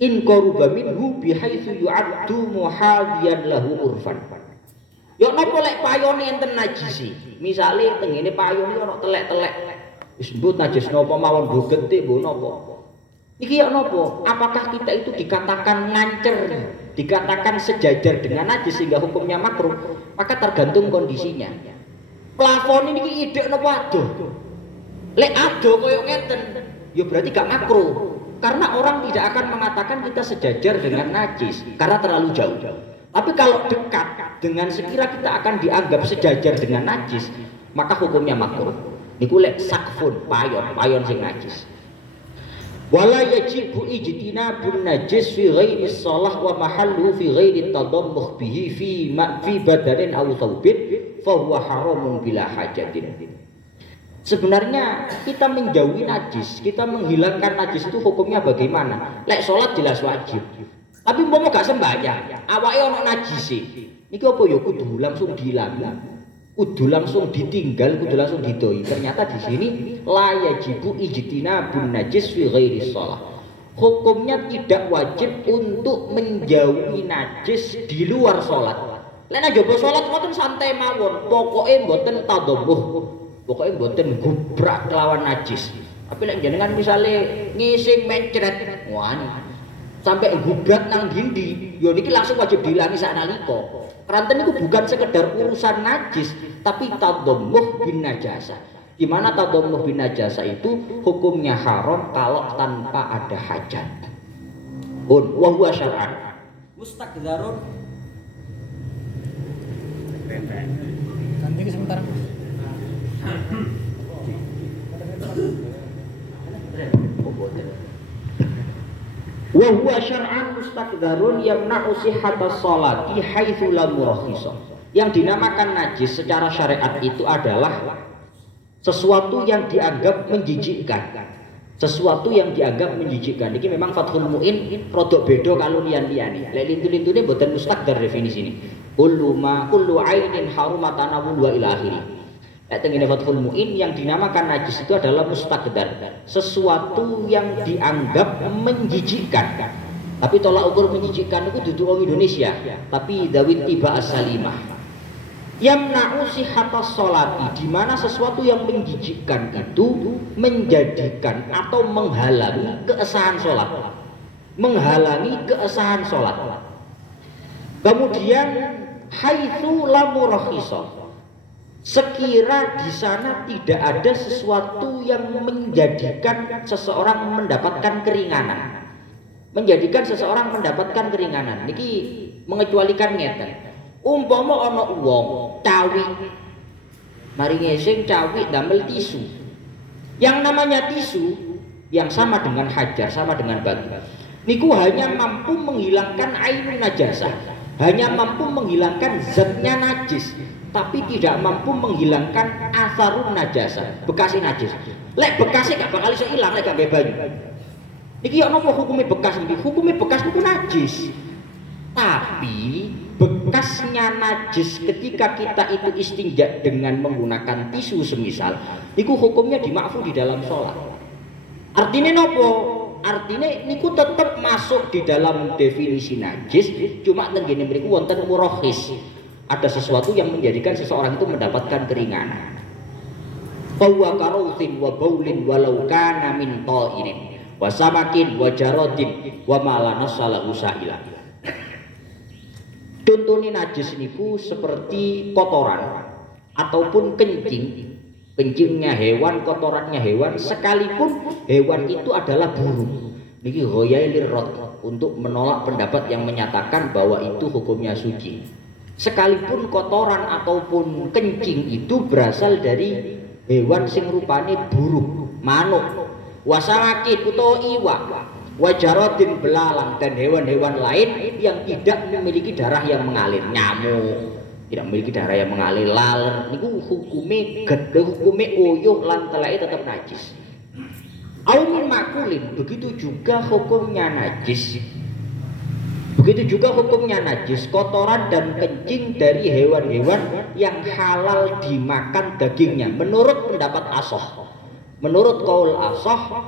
in qaruba minhu bihaitsu yu'addu muhadiyan lahu urfan. Ya napa lek payone enten najisi. Misale teng ngene payone ana telek-telek. Wis mbut najis napa mawon mbok getik mbok napa. Iki ya napa? Apakah kita itu dikatakan ngancer, dikatakan sejajar dengan najis sehingga hukumnya makruh? Maka tergantung kondisinya. Plafon ini ide napa adoh? Lek adoh koyo ngeten, ya berarti gak makruh. Karena orang tidak akan mengatakan kita sejajar dengan najis karena terlalu jauh. Tapi kalau dekat dengan sekira kita akan dianggap sejajar dengan najis, maka hukumnya makruh. Niku lek sakfun payon sing najis. Wala yajibu ijtinabun najis fi ghairi shalah wa mahallu fi ghairi tadammuh bihi fi badanin aw thawbin fa huwa haramun bila hajatin. Sebenarnya kita menjauhi najis, kita menghilangkan najis itu hukumnya bagaimana? Lek sholat jelas wajib. Tapi umpama gak sembahyang, awake ana najis niki apa ya kudu langsung dihilang. Kudu langsung ditinggal, kudu langsung didoi. Ternyata di sini la yajibu ijtinabun najis fi ghairi shalah. Hukumnya tidak wajib untuk menjauhi najis di luar sholat. Lek nang jaba sholat ngoten santai mawon, pokoke mboten tadabbuh. Pokoknya mboten gubrak kelawan najis. Tapi lek jenengan misale ngising mencret, wah sampai gubrak nang dindi, yo niki langsung wajib dilangi saknalika. Keranten niku bukan sekedar urusan najis, tapi tadammuh bin najasa. Di mana tadammuh bin najasa itu hukumnya haram kalau tanpa ada hajat. Wa huwa syar'an mustaqdarun Nanti sementara. Wa huwa syar'an mustaqdarun yamna'u sihhatas sholati haitsu la murakhisa. Yang dinamakan najis secara syariat itu adalah sesuatu yang dianggap menjijikkan. Sesuatu yang dianggap menjijikkan. Ini memang Fathul Mu'in rodok beda kalau liyan-liyane. Lek lintu-lintune mboten mustaqdar definisine. Kullu ainin harumat tanawul wa ila akhirih. Tengene Fathul Mu'in yang dinamakan najis itu adalah mustaqdar, sesuatu yang dianggap menjijikkan. Tapi tolak ukur menjijikkan itu duduk orang Indonesia, tapi dawit tiba as-salimah. Yamna'u sihhatas sholati, di mana sesuatu yang menjijikkan itu menjadikan atau menghalangi keabsahan sholat. Menghalangi keabsahan sholat. Kemudian haitsu la murakhisa, sekira di sana tidak ada sesuatu yang menjadikan seseorang mendapatkan keringanan. Menjadikan seseorang mendapatkan keringanan. Niki mengecualikan ngeten. Umpama ana wong cawi, mari ngesing cawi damel tisu. Yang namanya tisu yang sama dengan hajar, sama dengan batu. Niku hanya mampu menghilangkan ainun najasah, hanya mampu menghilangkan zatnya najis, tapi tidak mampu menghilangkan asarun najasah, bekasnya najis. Lek bekasnya gak bakal iso ilang lek gak banyu. Niki ana apa hukume bekas niki? Hukume bekas niku najis. Tapi bekasnya najis ketika kita itu istinja dengan menggunakan tisu semisal, niku hukumnya dimakfu di dalam sholat. Artinya nopo? Artinya niku tetap masuk di dalam definisi najis, cuma tenggene mriku wonten murakhis. Ada sesuatu yang menjadikan seseorang itu mendapatkan keringanan. Fawa karoutin wa baulin walau kana min ta'irin wa samakin wa jarodin wa malana salahu sa'ilah. Contohnya najis niku seperti kotoran ataupun kencing. Kencingnya hewan, kotorannya hewan, sekalipun hewan itu adalah burung. Niki ghoyailir rot, untuk menolak pendapat yang menyatakan bahwa itu hukumnya suci. Sekalipun kotoran ataupun kencing itu berasal dari hewan sing rupane burung, manuk, wasamakin utawa iwak, wajarotin belalang, dan hewan-hewan lain yang tidak memiliki darah yang mengalir, nyamuk tidak memiliki darah yang mengalir, laler, niku hukume gedhe, hukume uyuh lan teleke tetap najis. Aumin makulin, begitu juga hukumnya najis. Begitu juga hukumnya najis, kotoran dan kencing dari hewan-hewan yang halal dimakan dagingnya menurut pendapat ashah. Menurut qaul ashah,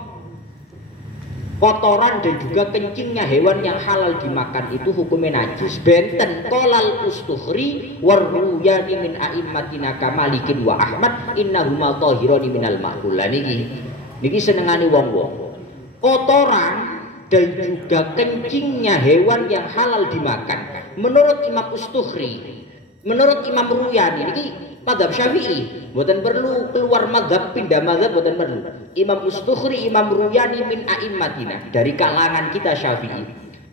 kotoran dan juga kencingnya hewan yang halal dimakan itu hukumnya najis. Benten qolal ustukhri warruyani min a'immatina kamalikin wa ahmad innahuma tahirani minal ma'kul. Niki senengane wong-wong. Kotoran dan juga kencingnya hewan yang halal dimakan menurut Imam Ustukhri, menurut Imam Ruyani, niki mazhab Syafi'i, bukan perlu keluar mazhab, pindah mazhab, bukan perlu. Imam Ustukhri, Imam Ruyani min a'immatina, dari kalangan kita Syafi'i.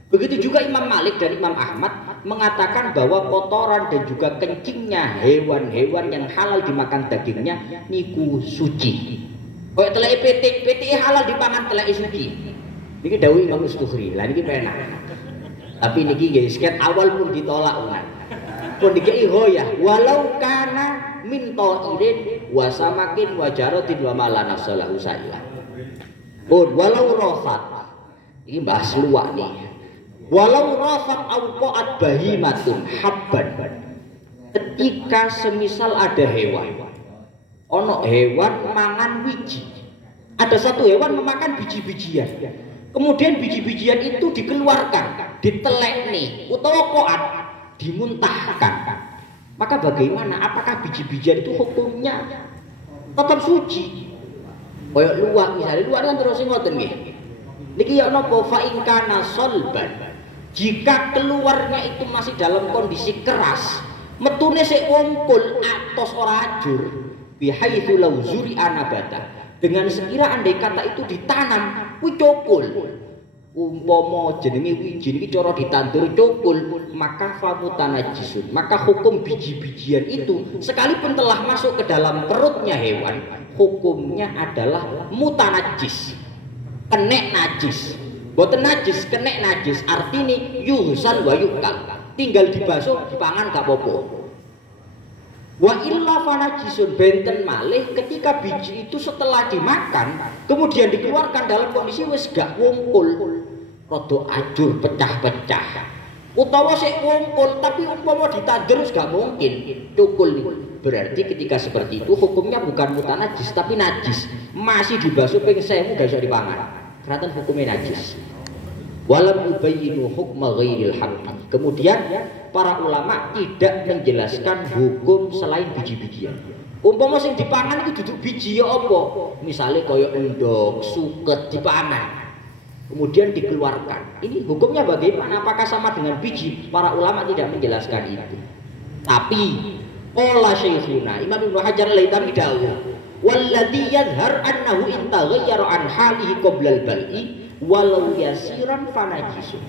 Begitu juga Imam Malik dan Imam Ahmad mengatakan bahwa kotoran dan juga kencingnya hewan-hewan yang halal dimakan dagingnya niku suci. Kok teleke petik halal dipangan teleke suci. Niki dawuh Imam Ustukhri. Lah niki penak. Tapi niki nggih seket awal pun ditolak ulah. Pun dikei hoyah walau kana min ta'irin wa samakin wa jaratin wa malana salahu sa'ilah. Pun walau rafat. Ini bahas luak nih. Walau rafat au qa'at bahimatun habban. Ketika semisal ada hewan, ono hewan mangan wiji. Ada satu hewan memakan biji-bijian. Kemudian biji-bijian itu dikeluarkan, ditelek nih, utawa koat, dimuntahkan. Maka bagaimana? Apakah biji-bijian itu hukumnya tetap suci? Kayak luwak misalnya, luwak kan terus ngoten nggih. Niki ya napa fa in kana solban. Jika keluarnya itu masih dalam kondisi keras, metune sik wongkul atos ora ajur, bihaitsu law zuri anabata. Dengan sekira andai kata itu ditanam, kuwi cokul. umpama jenenge wiji niki cara ditandur cukul, maka famutanajisun, maka hukum biji-bijian itu sekalipun telah masuk ke dalam perutnya hewan, hukumnya adalah mutanajis, kenek najis. Boten najis, kenek najis, artinya yuhsan wa yukal, tinggal dibasuh dipangan gak apa-apa. Wa illa fanajisun, benten malih ketika biji itu setelah dimakan kemudian dikeluarkan dalam kondisi wis gak wungkul, rada ajur pecah-pecah, utawa sik wungkul tapi umpama ditandur gak mungkin cukul niku. Berarti ketika seperti itu hukumnya bukan mutanajis tapi najis, masih dibasuh ping 1000 gak iso dipangan, keratan hukumnya najis. Walam yubayyinu hukma ghairil haqqi. Kemudian para ulama tidak menjelaskan hukum selain biji-bijian. Umpama sing dipangan itu duduk biji ya apa? Misalnya kaya endog, suket dipangan, kemudian dikeluarkan. Ini hukumnya bagaimana? Apakah sama dengan biji? Para ulama tidak menjelaskan itu. Tapi qala Syekhuna Imam Ibnu Hajar al-Haytami dawuh, walladzi yadhhar annahu in taghayyara an halihi qabla al-bal'i walau yasiran fanajisun.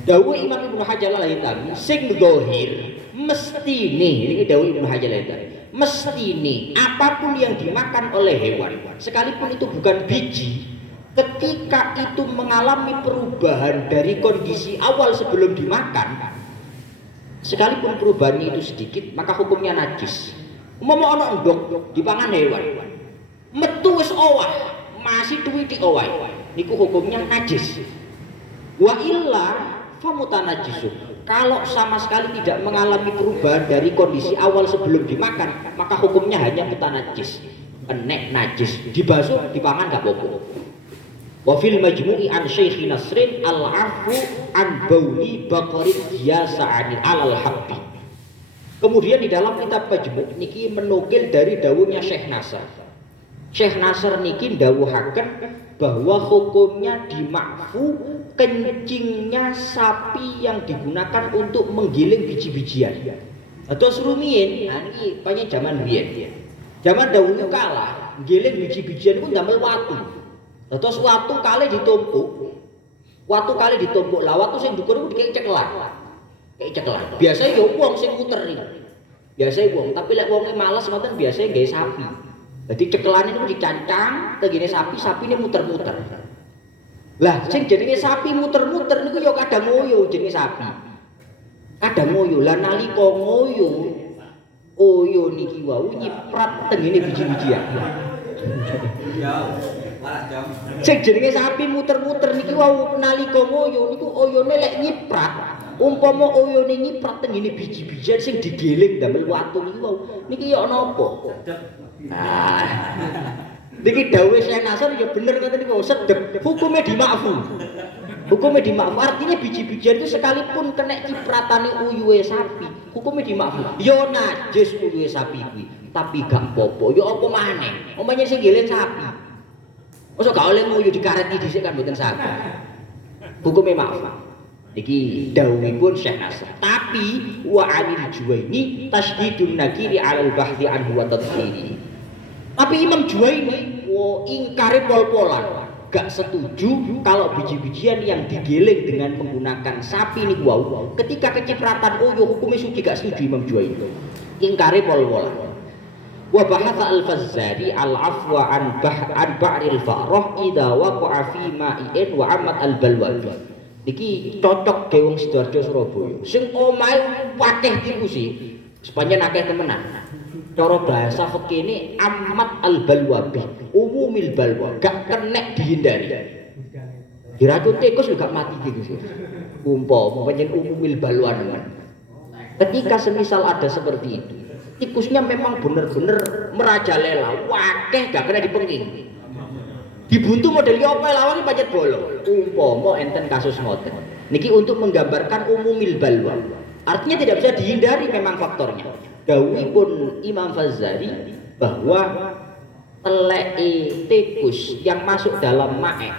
Dawuh Imam Ibnu Hajar al-Haytami sing zahir mestine, ini dawuh Ibnu Hajar al-Haytami, mestine apapun yang dimakan oleh hewan sekalipun itu bukan biji, ketika itu mengalami perubahan dari kondisi awal sebelum dimakan, sekalipun perubahannya itu sedikit, maka hukumnya najis. Umpama ana endog dipangan hewan, metu wis owah, masih duwiti owah, niku hukumnya najis. Wa illa famutanajisun, kalau sama sekali tidak mengalami perubahan dari kondisi awal sebelum dimakan, maka hukumnya hanya mutanajis, kenek najis, dibasuh dipangan gak apa-apa. Wa fil majmu'i an Syekh Nasrin al-afu an bauli baqarin jasa anil alal habbi. Kemudian di dalam kitab Majmu' niki menukil dari dawuhnya Syekh Nasr. Syekh Nasr niki dawuhaken bahwa hukumnya dimakfu kencingnya sapi yang digunakan untuk menggiling biji-bijian. Atau rumiyin, nah ini banyak zaman biyen. Zaman dahulu kala, giling biji-bijian itu damel watu. Terus watu kali ditumpuk. Lah watu sing dukur iku dikek ceklan. Biasanya ya wong sing muter iki. Biasanya wong, tapi lek wong males ngoten biasanya gawe sapi. Jadi cekelane niku dicancang tegene sapi ini muter-muter. Lah sing jenenge sapi muter-muter niku ya kadang ngoyo jenenge sapi. Kadang ngoyo. Lah nalika ngoyo, oyo niki wau nyiprat tengene biji-bijian. Ya, malah jam. Sing jenenge sapi muter-muter niki wau nalika ngoyo niku oyone lek nyiprat. Umpama oyone nyiprat tengene biji-bijian sing digiling damel watu niki wau. Niki ya napa? Nah. Niki dawuh Syekh Nasr ya bener ngoten niku, sedep, hukumnya dimakfu. Hukumnya dimakfu, artinya biji-bijian itu sekalipun kena cipratane uyuhe sapi, hukumnya dimakfu. Ya najis uyuhe sapi kuwi, tapi gak apa-apa. Ya apa maneh? Omane sing giling sapi. Mosok gak oleh nguyu dikareti dhisik kan mboten sapi. Hukumnya makfu. Iki dawuhipun Syekh Nasr. Tapi wa 'anil Juwaini tasydidun nakiri 'alal bahthi anhu wa tadhhiri. Tapi Imam Juwaini ingkari pol-polan, gak setuju kalau biji-bijian yang digiling dengan menggunakan sapi ini wow, ketika kecipratan uyuh hukumnya suci, gak setuju Imam Juwaini. Ingkari pol-polan. Wa bahatha al-Fazzari al-afwa an ba'ril fa'rah idza waqa'a fi ma'in wa amat al-balwa. Iki cocok ge wong Sidoarjo Surabaya. Sing omahe wakeh iku sih, sepanjang akeh temenan. Cara bahasa fikih ini amat al-balwa bi umumil balwa, gak kenek dihindari. Diracun tikus juga mati tikus. Umpama pancen umumil balwa nemen. Ketika semisal ada seperti itu, tikusnya memang bener-bener merajalela, wakeh gak kena dipenging. Dibuntu modelnya apa lawangi pancet bolong. Umpama enten kasus ngoten. Niki untuk menggambarkan umumil balwa. Artinya tidak bisa dihindari memang faktornya. Dawuhipun Imam Fazzari bahwa teleke tikus yang masuk dalam ma'e,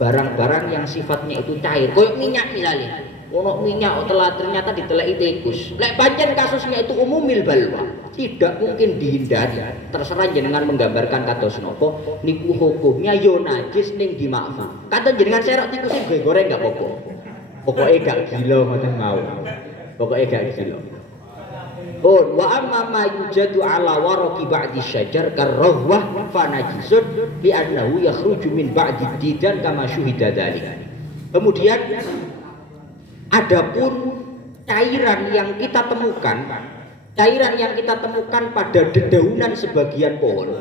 barang-barang yang sifatnya itu cair, koyok minyak misalnya, ono minyak telah ternyata diteleki tikus. Lek pancen kasusnya itu umumil balwa, tidak mungkin dihindari. Terserah jenengan menggambarkan kados napa niku hukumnya yo najis ning dimakfu. Kata jenengan serok tikus sing goreng enggak apa-apa. Pokoke gak gila ngoten mau. Pokoke gak gila. Oh, wa amma ma yujadu ala waraqi ba'di syajar karrawah fa najisun bi annahu yakhruju min ba'di didan kama syuhida dzalik. Kemudian adapun cairan yang kita temukan pada dedaunan sebagian pohon.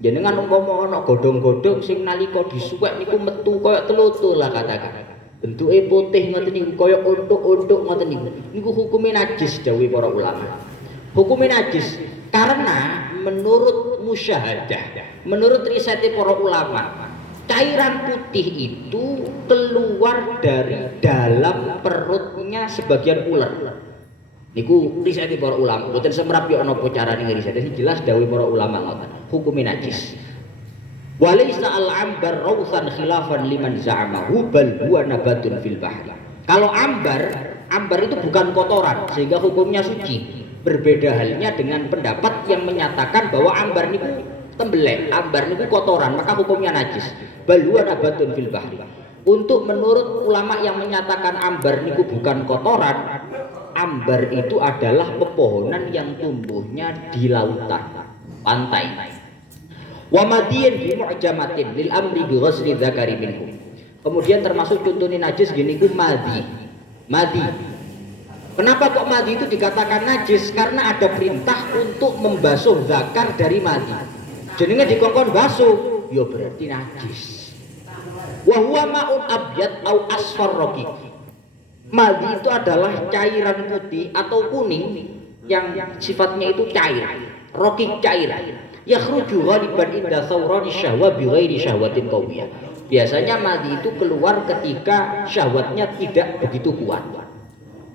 Jenengan umpama ana godhong-godhong sing nalika disuwek niku metu kaya telutul lah katakan. Bentuke putih ngoten niku kaya untuk-untuk ngoten niku. Niku hukume najis dawuh para ulama. Hukume najis karena menurut musyahadah, menurut riset para ulama, cairan putih itu keluar dari dalam perutnya sebagian ular. Niku riset para ulama. Mboten semrapi ana apa carane riset. Jelas dawuh para ulama ngoten. Hukume najis. Walaysa al-ambar rawsan khilafan liman za'amahu bal huwa nabatun fil bahri. Kalau ambar itu bukan kotoran sehingga hukumnya suci. Berbeda halnya dengan pendapat yang menyatakan bahwa ambar niku tembelek, ambar niku kotoran, maka hukumnya najis. Bal huwa nabatun fil bahri. Untuk menurut ulama yang menyatakan ambar niku bukan kotoran, ambar itu adalah pepohonan yang tumbuhnya di lautan, pantai. Wa madiyin bi mu'jamatin lil amri bi ghusli dzakari minhu. Kemudian termasuk contohnya najis gini ku madi. Kenapa kok madi itu dikatakan najis? Karena ada perintah untuk membasuh zakar dari madi. Jenenge dikongkon basuh, ya berarti najis. Wa huwa ma'un abyad au asfar raqiq. Madi itu adalah cairan putih atau kuning yang sifatnya itu cair, raqiq cair. Yakhruju ghaliban inda thawrani syahwa bi ghairi syahwatin qawiyah. Biasanya madi itu keluar ketika syahwatnya tidak begitu kuat.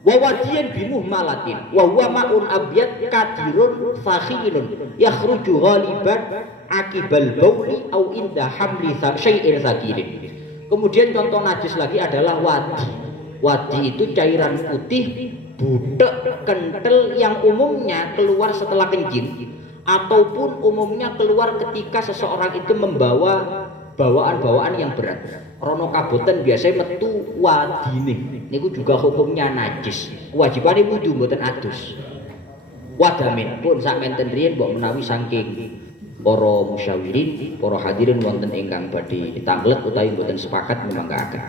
Wa wadiyan bi muhmalatin wa huwa ma'un abyad kadirun fakhinun yakhruju ghaliban akibal bauli au inda hamli syai'in tsakirin. Kemudian contoh najis lagi adalah wadi. Wadi itu cairan putih butek kental yang umumnya keluar setelah kencing, ataupun umumnya keluar ketika seseorang itu membawa bawaan-bawaan yang berat. Rono kabutan biasanya metu wadine. Niku juga hukumnya najis. Kewajibane wudu mboten adus. Wadamin pun sak menten riyen mbok menawi saking para musyawirin, para hadirin wonten ingkang badhe ditanglet utawi mboten sepakat memangkaken.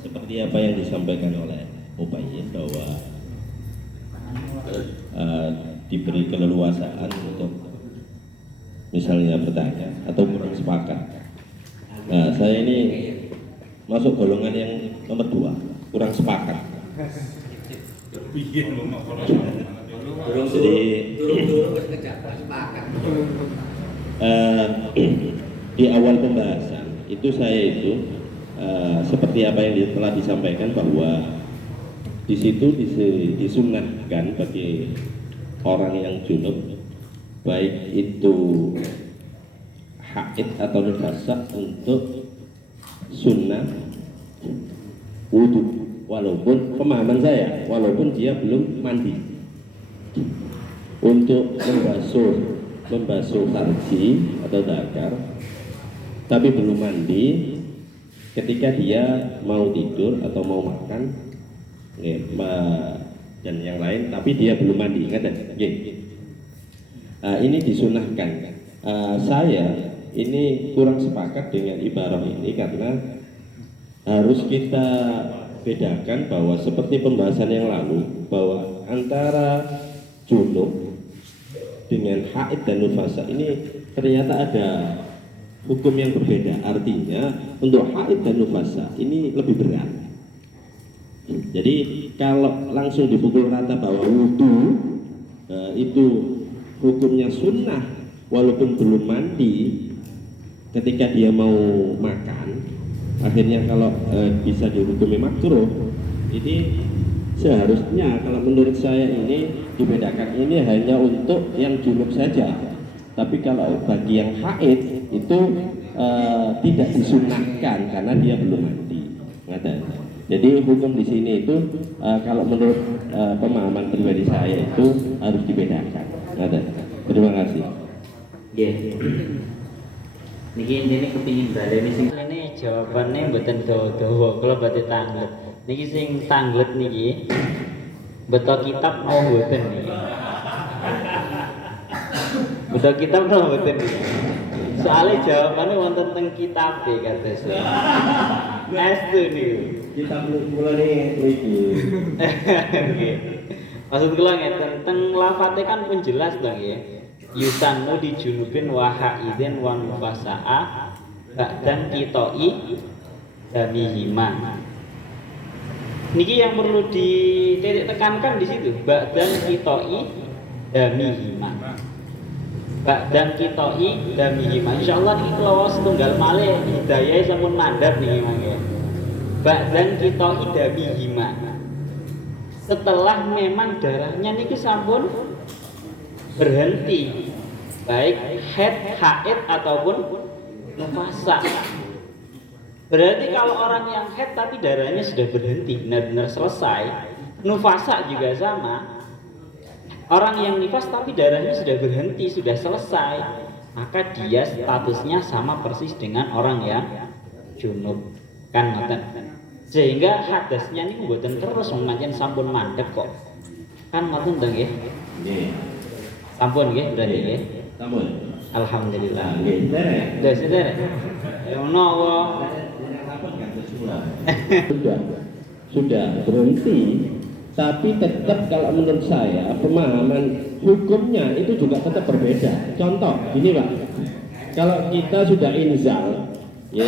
Seperti apa yang disampaikan oleh Ubayyin bahwa diberi keleluasaan untuk misalnya bertanya atau kurang sepakat. Nah, saya ini masuk golongan yang nomor 2, kurang sepakat. Jadi di awal pembahasan itu saya seperti apa yang telah disampaikan bahwa di situ disunahkan bagi orang yang junub, baik itu haid atau nifasah, untuk sunnah wudu, walaupun pemahaman saya, walaupun dia belum mandi, untuk membasuh farji atau zakar, tapi belum mandi ketika dia mau tidur atau mau makan dan yang lain, tapi dia belum mandi, ingat ya? Ini disunahkan. Saya ini kurang sepakat dengan ibarah ini karena harus kita bedakan bahwa seperti pembahasan yang lalu, bahwa antara junub dengan haid dan nufasa ini ternyata ada hukum yang berbeda. Artinya untuk haid dan nufasa ini lebih berat. Jadi kalau langsung dipukul rata bahwa wudu itu hukumnya sunnah walaupun belum mandi ketika dia mau makan, akhirnya kalau bisa dihukumi makruh, ini seharusnya kalau menurut saya ini dibedakan, ini hanya untuk yang junub saja. Tapi kalau bagi yang haid itu disunahkan karena dia belum mandi. Jadi hukum di sini itu kalau menurut pemahaman pribadi saya itu harus dibedakan. Terima kasih. Niki intine kepingin baleni sing ini jawabannya mboten dawa-dawa kula badhe tanglet. Niki sing tanglet niki beto kitab mau mboten niki. Beto kitab mau mboten niki. Soalnya jawabannya wonten teng kitab kados. Estu niku. Kitab kula niki. Nggih. Maksud kula ngeten teng lafate kan pun jelas dong ya. Yusannu di junubin wa haidin wa nufasa'a ba'dan kitoi damihima. Niki yang perlu dititik tekankan di situ, ba'dan kitoi damihima. Ba'dan kitoi damihima. Insyaallah niki lawas tunggal malih hidayah sampun mandhap niki mangke. Ba'dan kitoi damihima. Setelah memang darahnya niki sampun berhenti, baik haid ataupun nifasa. Berarti kalau orang yang haid tapi darahnya sudah berhenti, benar-benar selesai. Nifasa juga sama. Orang yang nifas tapi darahnya sudah berhenti, sudah selesai, maka dia statusnya sama persis dengan orang yang junub. Kan ngoten. Sehingga hadasnya ini mboten terus pancen sampun mandek kok. Kan ngoten to nggih? Nggih. Sampun nggih berarti nggih. Sampun. Alhamdulillah. Nggih, derek. Wis derek. Ya ono apa? Sudah berhenti, tapi tetap kalau menurut saya pemahaman hukumnya itu juga tetap berbeda. Contoh, gini Pak, kalau kita sudah inzal, ya,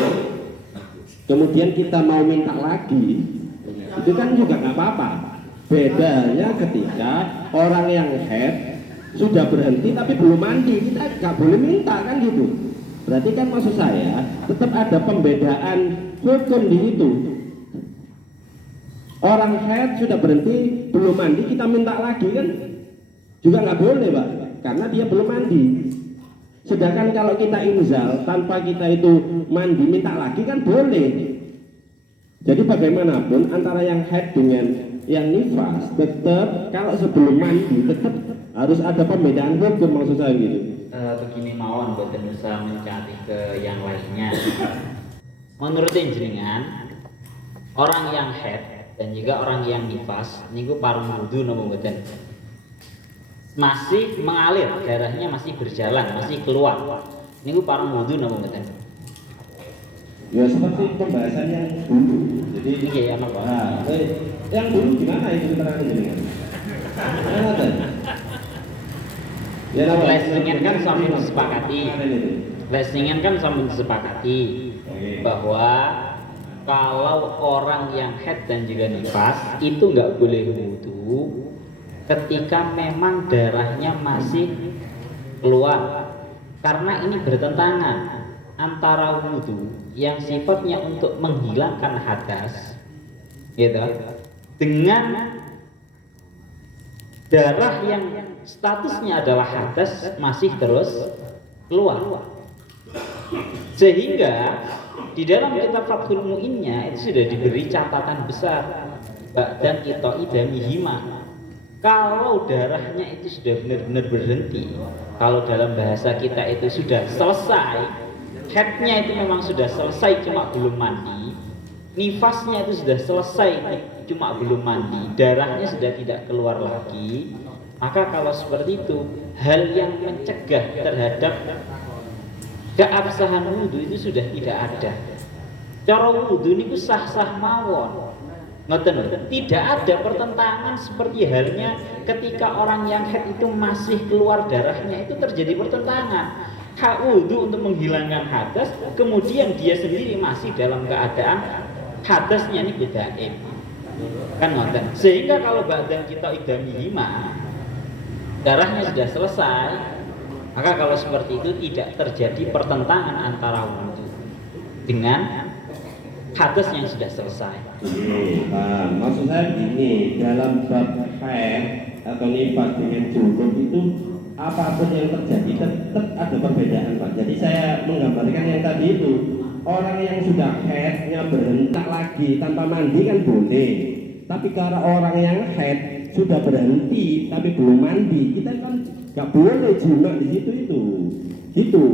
kemudian kita mau minta lagi, itu kan juga nggak apa-apa. Bedanya ketika orang yang haid sudah berhenti tapi belum mandi, kita nggak boleh minta kan gitu. Berarti kan maksud saya tetap ada pembedaan hukum di situ. Orang haid sudah berhenti belum mandi, kita minta lagi kan juga nggak boleh Pak, karena dia belum mandi. Sedangkan kalau kita inzal tanpa kita itu mandi minta lagi kan boleh. Jadi bagaimanapun antara yang haid dengan yang nifas tetap kalau sebelum mandi tetap harus ada pembedaan hukum, maksud saya gitu. Begini mawon boten usah mencari ke yang lainnya. Menurut jenengan orang yang haid dan juga orang yang nifas niku parung wudu napa mboten? Masih mengalir, darahnya masih berjalan, masih keluar. Niku parung wudu napa mboten? Ya seperti pembahasan yang dulu. Jadi Niki ana apa? Nah, yang dulu gimana itu keterangan jenengan? Ya, Lesingan kan sambil disepakati. Lesingan kan sambil disepakati bahwa kalau orang yang haid dan juga nifas itu nggak boleh wudu ketika memang darahnya masih keluar, karena ini bertentangan antara wudu yang sifatnya untuk menghilangkan hadas, gitu, dengan darah yang statusnya adalah hadas masih terus keluar. Sehingga di dalam kitab Fathul Mu'innya itu sudah diberi catatan besar, ba'dan qita'i damihima. Kalau darahnya itu sudah benar-benar berhenti, kalau dalam bahasa kita itu sudah selesai, haidnya itu memang sudah selesai cuma belum mandi, nifasnya itu sudah selesai cuma belum mandi, darahnya sudah tidak keluar lagi, maka kalau seperti itu hal yang mencegah terhadap keabsahan wudhu itu sudah tidak ada. Cara wudhu ini sah-sah mawon, ngoten, tidak ada pertentangan seperti halnya ketika orang yang haid itu masih keluar darahnya, itu terjadi pertentangan. Hak wudhu untuk menghilangkan hadas, kemudian dia sendiri masih dalam keadaan hadasnya ini bedaim, kan ngoten. Sehingga kalau badan kita idamihima darahnya sudah selesai, maka kalau seperti itu tidak terjadi pertentangan antara wudhu dengan hadas yang sudah selesai. Maksud saya gini, dalam bab haid atau nifas dengan junub itu apapun yang terjadi tetap ada perbedaan Pak. Jadi saya menggambarkan yang tadi itu, orang yang sudah haidnya berhenti lagi tanpa mandi kan boleh. Tapi kalau orang yang haid sudah berhenti tapi belum mandi, kita kan nggak boleh jima di situ itu. Gitu.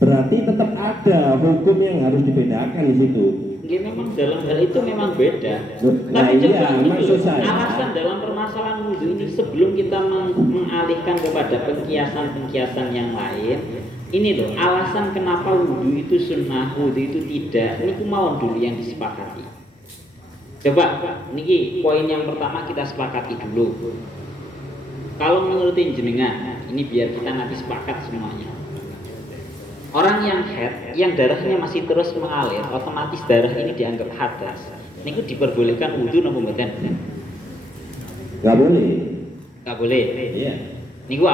Berarti tetap ada hukum yang harus dibedakan di situ. Nggih, memang dalam hal itu memang beda. Nah, Tapi coba iya, ini maksud loh, saya. alasan dalam permasalahan wudhu ini sebelum kita mengalihkan kepada pengkiasan-pengkiasan yang lain, ini loh alasan kenapa wudhu itu sunnah, wudhu itu tidak. Ini kemauan dulu yang disepakati. Coba, niki poin yang pertama kita sepakati dulu. Kalau menurut jenengan, ini biar kita nanti sepakat semuanya. Orang yang haid, yang darahnya masih terus mengalir, otomatis darah ini dianggap hadas. Niku diperbolehkan wudhu napa mboten? Nggak boleh. Nggak boleh. Iya. Niku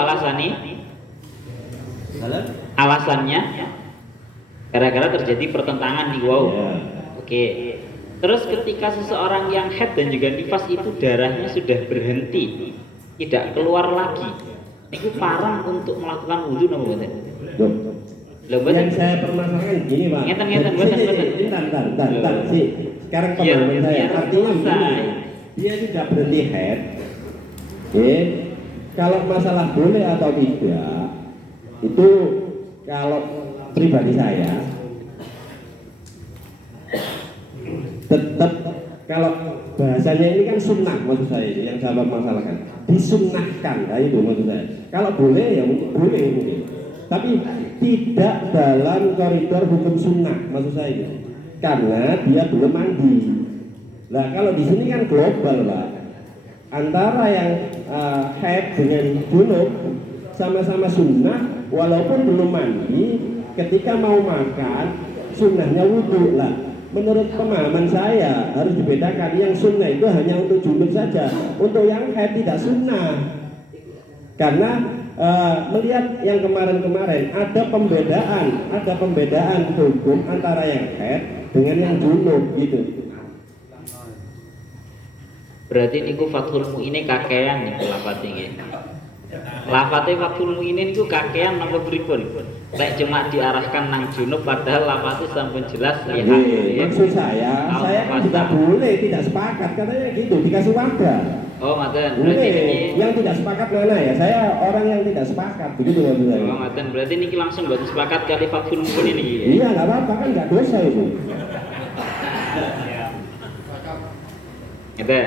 alasannya gara-gara terjadi pertentangan nih, wow. Iya. Oke. Terus ketika seseorang yang haid dan juga nifas itu darahnya sudah berhenti, tidak keluar lagi, niku parang untuk melakukan wudhu napa mboten? Loh, Lho yang mboten. saya permasalahkan gini Pak. Ngeten, mboten. Bentar, sih. Sekarang Iya, pemahaman saya. iya, Artinya selesai. begini, dia tidak berhenti haid. Kalau masalah boleh atau tidak, itu kalau pribadi saya tetap, kalau bahasanya ini kan sunnah, maksud saya yang saya permasalahkan, disunnahkan, itu maksud saya. Kalau boleh ya boleh mungkin, tapi tidak dalam koridor hukum sunnah, maksud saya itu, karena dia belum mandi. Nah kalau di sini kan global Pak, antara yang haid dengan junub sama-sama sunnah, walaupun belum mandi, ketika mau makan sunnahnya wudhu lah. Menurut pemahaman saya harus dibedakan, yang sunnah itu hanya untuk junub saja, untuk yang haid tidak sunnah. Karena melihat yang kemarin-kemarin ada pembedaan hukum antara yang haid dengan yang junub gitu. Berarti niku Fathul Mu'in kakean niku lafate nggih. Lafate Fathul Mu'in niku kakean napa pripun? Lek cuma diarahkan nang junub padahal lafate sampun jelas ya. Maksud saya kan tidak boleh, tidak sepakat katanya gitu, dikasih wadah. Oh, maten. Berarti ini yang tidak sepakat mana ya? Saya orang yang tidak sepakat, begitu maksud saya. Oh, maten. Berarti niki langsung buat sepakat kali Fathul Mu'in niki. Iya, nggak apa-apa kan, nggak dosa itu. Ngeten.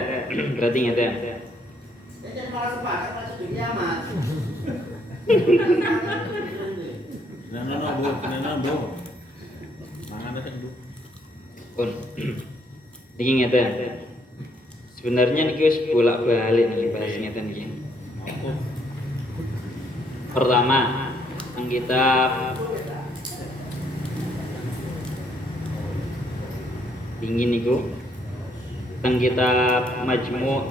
Berarti ngeten. Jangan malah sepakat masuk dunia mas. Bu. Mangan datang Bu. Pun. Niki ngeten. Sebenarnya niki wis bolak-balik niki bahas ngeten niki. Pertama, yang kita ingin niku tentang kitab Majmu'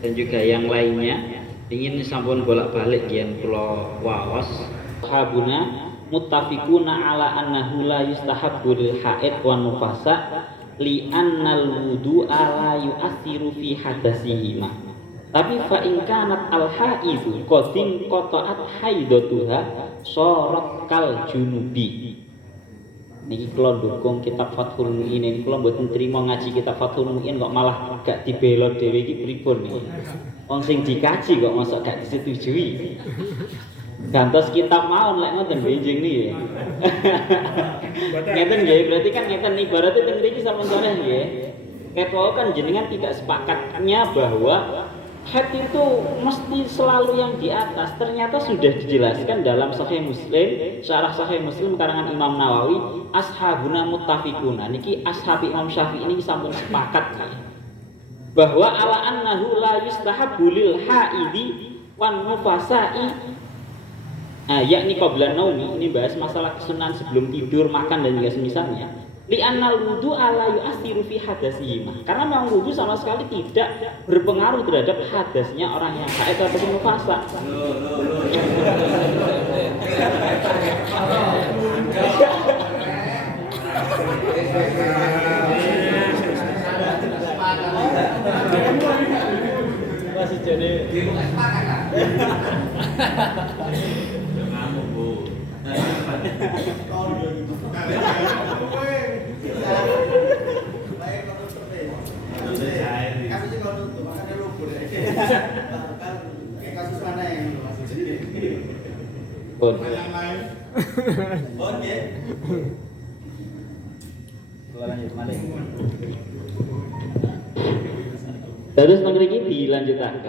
dan juga yang lainnya ingin sampun bolak-balik yen kula waos. Sahabuna muttafiquna ala annahu la yustahabbu lil haid wan nufasa li annal wudu'a la yu'athiru fi hadatsihima. Tapi fa in kanat al haidu qadim qata'at haidatuha sharat kal junubi. Niki kula dukung kitab Fathul Mu'in, kula mboten trima ngaji kitab Fathul Mu'in kok malah gak dibela dhewe iki pripun niki. Wong sing dikaji kok mosok gak disetujui. Gantos kitab mawon lek ngoten benjing niki. Ngeten nggih, berarti kan ngeten ibaratnya teng mriki sampun sore nggih. Ketwa kan jenengan tidak sepakatnya bahwa haid itu mesti selalu yang di atas. Ternyata sudah dijelaskan dalam Sahih Muslim, syarah Sahih Muslim karangan Imam Nawawi, ashabuna muttafiquna. Niki ashab Imam Syafi'i ini sampun sepakat bahwa ala annahu la yustahabbu lil haidi wan nufasa'i. Yakni qabla naumi, ini bahas masalah kesunahan sebelum tidur, makan dan juga semisalnya. Li annal wudu ala yu'athiru fi hadatsihima. Karena memang wudu sama sekali tidak berpengaruh terhadap hadasnya orang yang haid ataupun nufasa. Masih jadi Ngamuk Bu. Pun. Yang lain. Terus memiliki dilanjutkan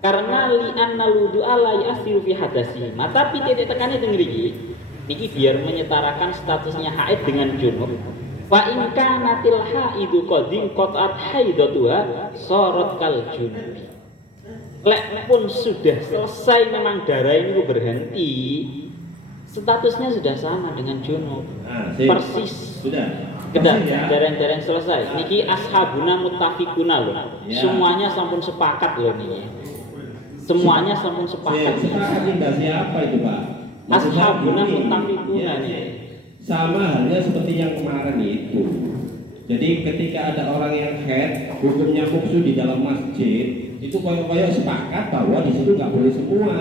karena li'anna wudu'a la ya'thiru fi hadasi. Tapi titik tekannya tengriki niki biar menyetarakan statusnya haid dengan junub. Fa in kanatil haidu qadin qat'at haidatuha sorot kal junubi. Lek pun sudah selesai memang darah ini berhenti, statusnya sudah sama dengan junub. Persis. Sudah. Kedah, Ya. dereng-dereng selesai. Niki ashabuna muttafiquna loh. Ya. Semuanya sampun sepakat loh niki. Semuanya sampun sepakat. Sepakat tidak siapa itu Pak? Maksud saya Ashabuna begini, muttafiquna ya, nih. sama halnya seperti yang kemarin itu. Jadi ketika ada orang yang head, hukumnya muksu di dalam masjid, itu koyok-koyok sepakat bahwa di situ nggak boleh semua.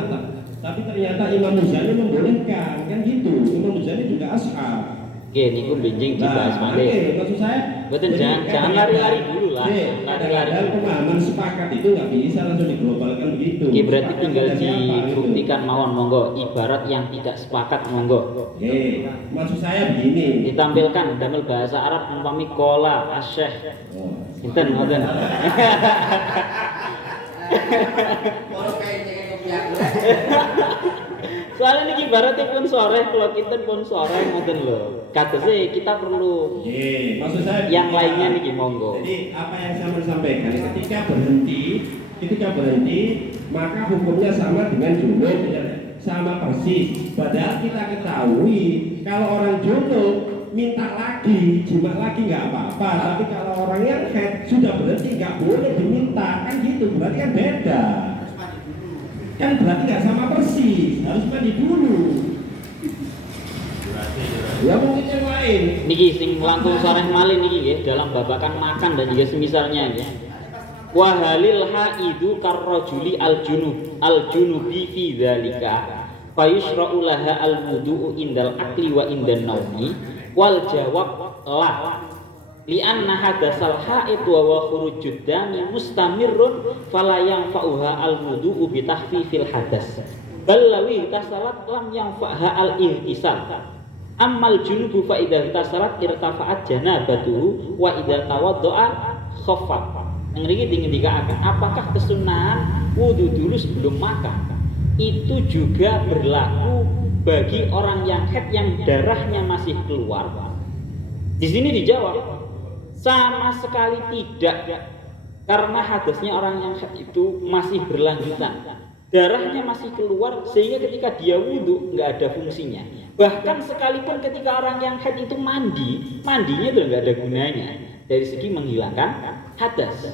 Tapi ternyata Imam Muzani membolehkan, kan gitu. Imam Muzani juga ashab. Oke, niku benjing dibahas Nah, malih. maksud saya, Betul, jadi jangan lari-lari dulu lah. Lari-lari kadang-kadang dulu. pemahaman sepakat itu nggak bisa langsung diglobalkan begitu. Oke, berarti Sepakat tinggal ada siapa, gitu. dibuktikan mawon monggo. Ibarat yang tidak sepakat monggo. Maksud saya begini. Ditampilkan damel bahasa Arab umpami kola asyeh. Oh. Sinten ngoten. Kalau kayaknya kayak kopi aku. Soalnya niki ibaratnya pun sore, kalau kita pun sore ngoten lho. Katanya kita perlu Maksud saya yang begini, lainnya Pak. niki monggo. Jadi apa yang saya mau sampaikan, ketika berhenti maka hukumnya sama dengan junub, sama persis. Padahal kita ketahui kalau orang junub minta lagi, jima lagi nggak apa-apa. Tapi kalau orang yang head sudah berhenti nggak boleh diminta, kan gitu. Berarti kan beda. Kan berarti nggak sama persis, harus mandi dulu. Ya mungkin yang lain. Niki sing langkung soreh malih niki nggih dalam babakan makan dan juga semisalnya nggih. Wa halil haidu karrajuli al-junubi fi dzalika fa yushra'u laha al-wudu'u indal akli wa indan naumi wal jawab la li'anna hadasal haid wa khurujud dami mustamirrun fala yanfa'uha al-wudu'u bi tahfifil hadas bal lawi tasalat lam yanfa'ha al-ihtisal ammal junubu fa idza tasalat irtafa'at janabatuhu wa idza tawaddo'a khaffat. Yang ini dikatakan apakah kesunahan wudu dulu sebelum makan itu juga berlaku bagi orang yang haid yang darahnya masih keluar? Di sini dijawab sama sekali tidak, karena hadasnya orang yang haid itu masih berlanjutan, darahnya masih keluar sehingga ketika dia wudu nggak ada fungsinya. Bahkan sekalipun ketika orang yang haid itu mandinya udah nggak ada gunanya dari segi menghilangkan hadas.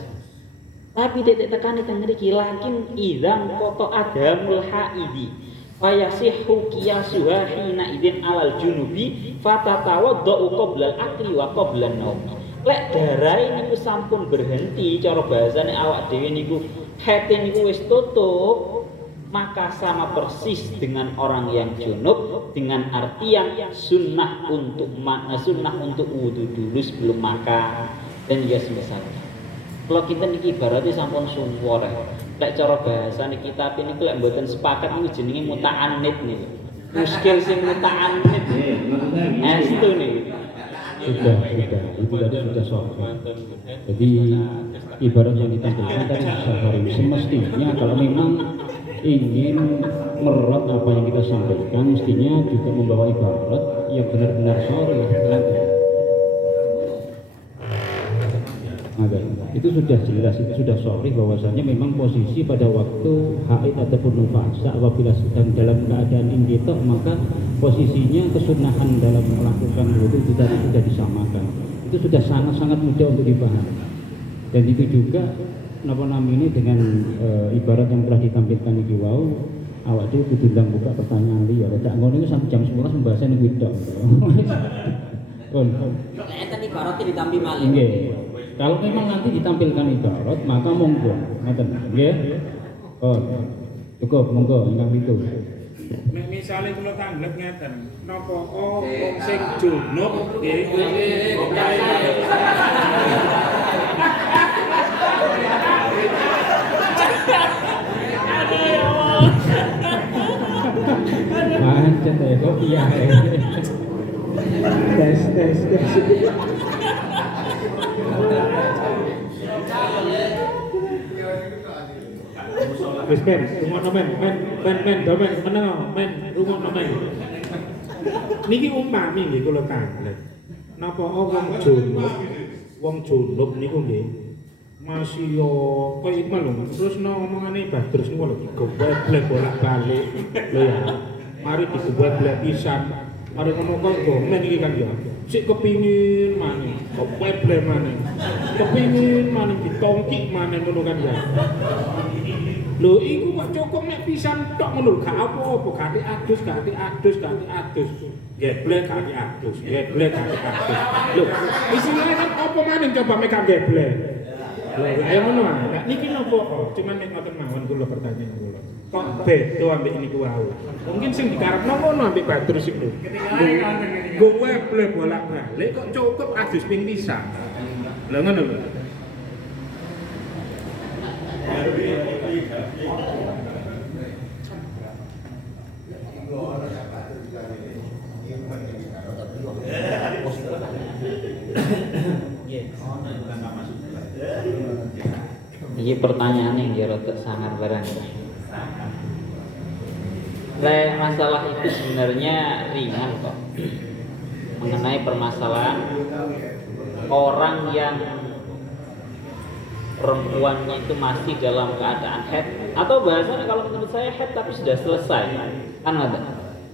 Tapi titik tekan itu ngeriki lakin idzan koto adamul haidi fayasihhu qiyasuha hina idin alal junubi fatatawaddau qabla al-akli wa qabla an-naum. Lek darah niku sampun berhenti, cara bahasane awak dhewe niku haid niku wis tutup, maka sama persis dengan orang yang junub dengan artian sunnah untuk wudu dulu sebelum makan dan juga semisalnya. Kalau kita niki ibaratnya sampun sumpor ya. Lek cara bahasa niki kita ini lek mboten sepakat niku jenenge muta'annid niku. Muskil sing muta'annid. Estu nih. Sudah, itu tadi sudah soal. Jadi ibarat yang ditampilkan tadi sehari semestinya kalau memang ingin merat apa yang kita sampaikan, mestinya juga membawa ibarat yang benar-benar sorry. Itu sudah jelas, itu sudah sorry bahwasanya memang posisi pada waktu haid ataupun nufasa apabila sedang dalam keadaan inqitok maka posisinya kesunahan dalam melakukan wudu itu tadi sudah disamakan. Itu sudah sangat-sangat mudah untuk dipahami. Dan itu juga ini dengan ibarat yang telah ditampilkan iki wau awak dhewe kudu ndang buka pertanyaan liya. Cak ngono iku sampai jam 11 pembahasan niku tok. Enten ibaratnya ditampi malih. Nggih. Kalau memang nanti ditampilkan ibarat, maka monggo, ngeten, nggih. Oh, cukup, monggo, ingkang itu. Misalnya kalau tanggap ngeten, napa wong sing junub nggih. ya kok iya. Tes. Wis men, rungokno men, rungokno men. Niki umpami nggih kula tanglet. Napa wong junub niku nggih masih yo koyo iku lho. Terus omongane Badrus niku lho digoblek bolak-balik. Lho ya. Mari digoblek pisan. Mari ngono kok gomen iki kan ya. Sik kepingin maneh, goblek maneh. Kepingin maneh ditongkik maneh ngono kan ya. Lho iku kok cukup nek pisan tok ngono gak apa-apa, gak adus. Geblek gak adus. Lho, isine kan apa maneh coba megang geblek. Lho, ayo ngono wae. Nek niki napa kok? Cuman nek ngoten mawon kula pertanyaan kula. Kok beda ambek niku wae. Mungkin sing dikarepno ngono ambek Badrus iku. Gue geblek bolak-balik kok cukup adus ping pisan. Lho ngono lho. Ini pertanyaan yang rada sangat barang. Masalah itu sebenarnya ringan kok. Mengenai permasalahan orang yang perempuannya itu masih dalam keadaan haid, atau bahasanya kalau menurut saya haid tapi sudah selesai, kan ada,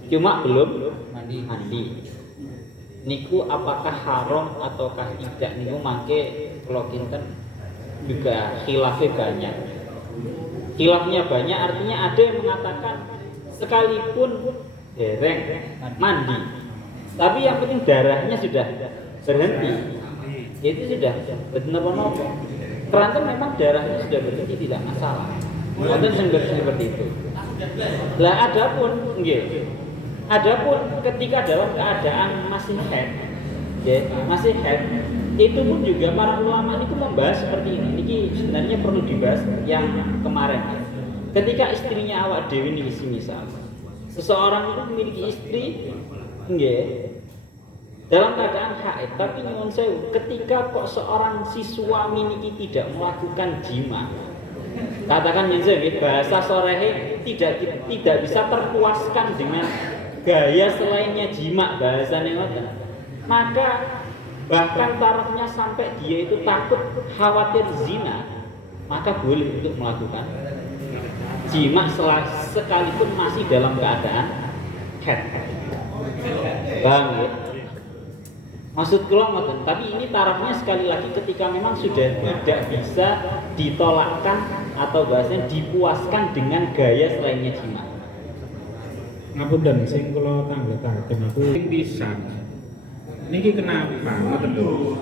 cuma belum mandi. Niku apakah haram ataukah tidak niku mangke kalau kinten juga khilafnya banyak. Khilafnya banyak artinya ada yang mengatakan sekalipun dereng mandi, tapi yang penting darahnya sudah berhenti, itu sudah benar-benar. Keranten memang darahnya sudah berhenti tidak masalah. Wonten seperti itu. Lah adapun ketika dalam keadaan masih haid, itu pun juga para ulama itu membahas seperti ini. Niki sebenarnya perlu dibahas yang kemarin. Ketika istrinya awak dewi niki misal, seseorang itu memiliki istri, dalam keadaan haid, tapi nyuwun sewu, ketika kok seorang si suami niki tidak melakukan jima, katakan bahasa sorehe tidak bisa terpuaskan dengan gaya selainnya jima bahasanya, maka bahkan tarafnya sampai dia itu takut khawatir zina, maka boleh untuk melakukan jima sekalipun masih dalam keadaan haid. Bang ya? Maksud kula ngoten, tapi ini tarafnya sekali lagi ketika memang sudah tidak bisa ditolakkan atau bahasanya dipuaskan dengan gaya selainnya jima. Ngapunten sing kula tanggetaken iku sing pisan. Niki kenapa ngoten lho.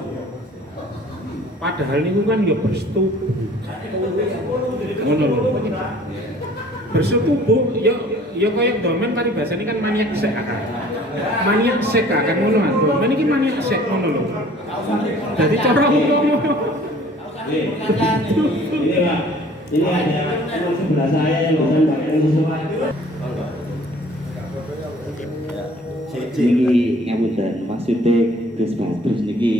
Padahal niku kan ya bersetubuh. Ngono lho. Bersetubuh ya kaya domen paribasane kan maniak sek akal. Maniak sek kan ngono lho. Domen iki maniak sek ngono lho. Dadi cara umum. Ini ada teman sebelah saya yang bisa pakai sesuatu. Niki ngapunten, maksudnya Gus Badrus niki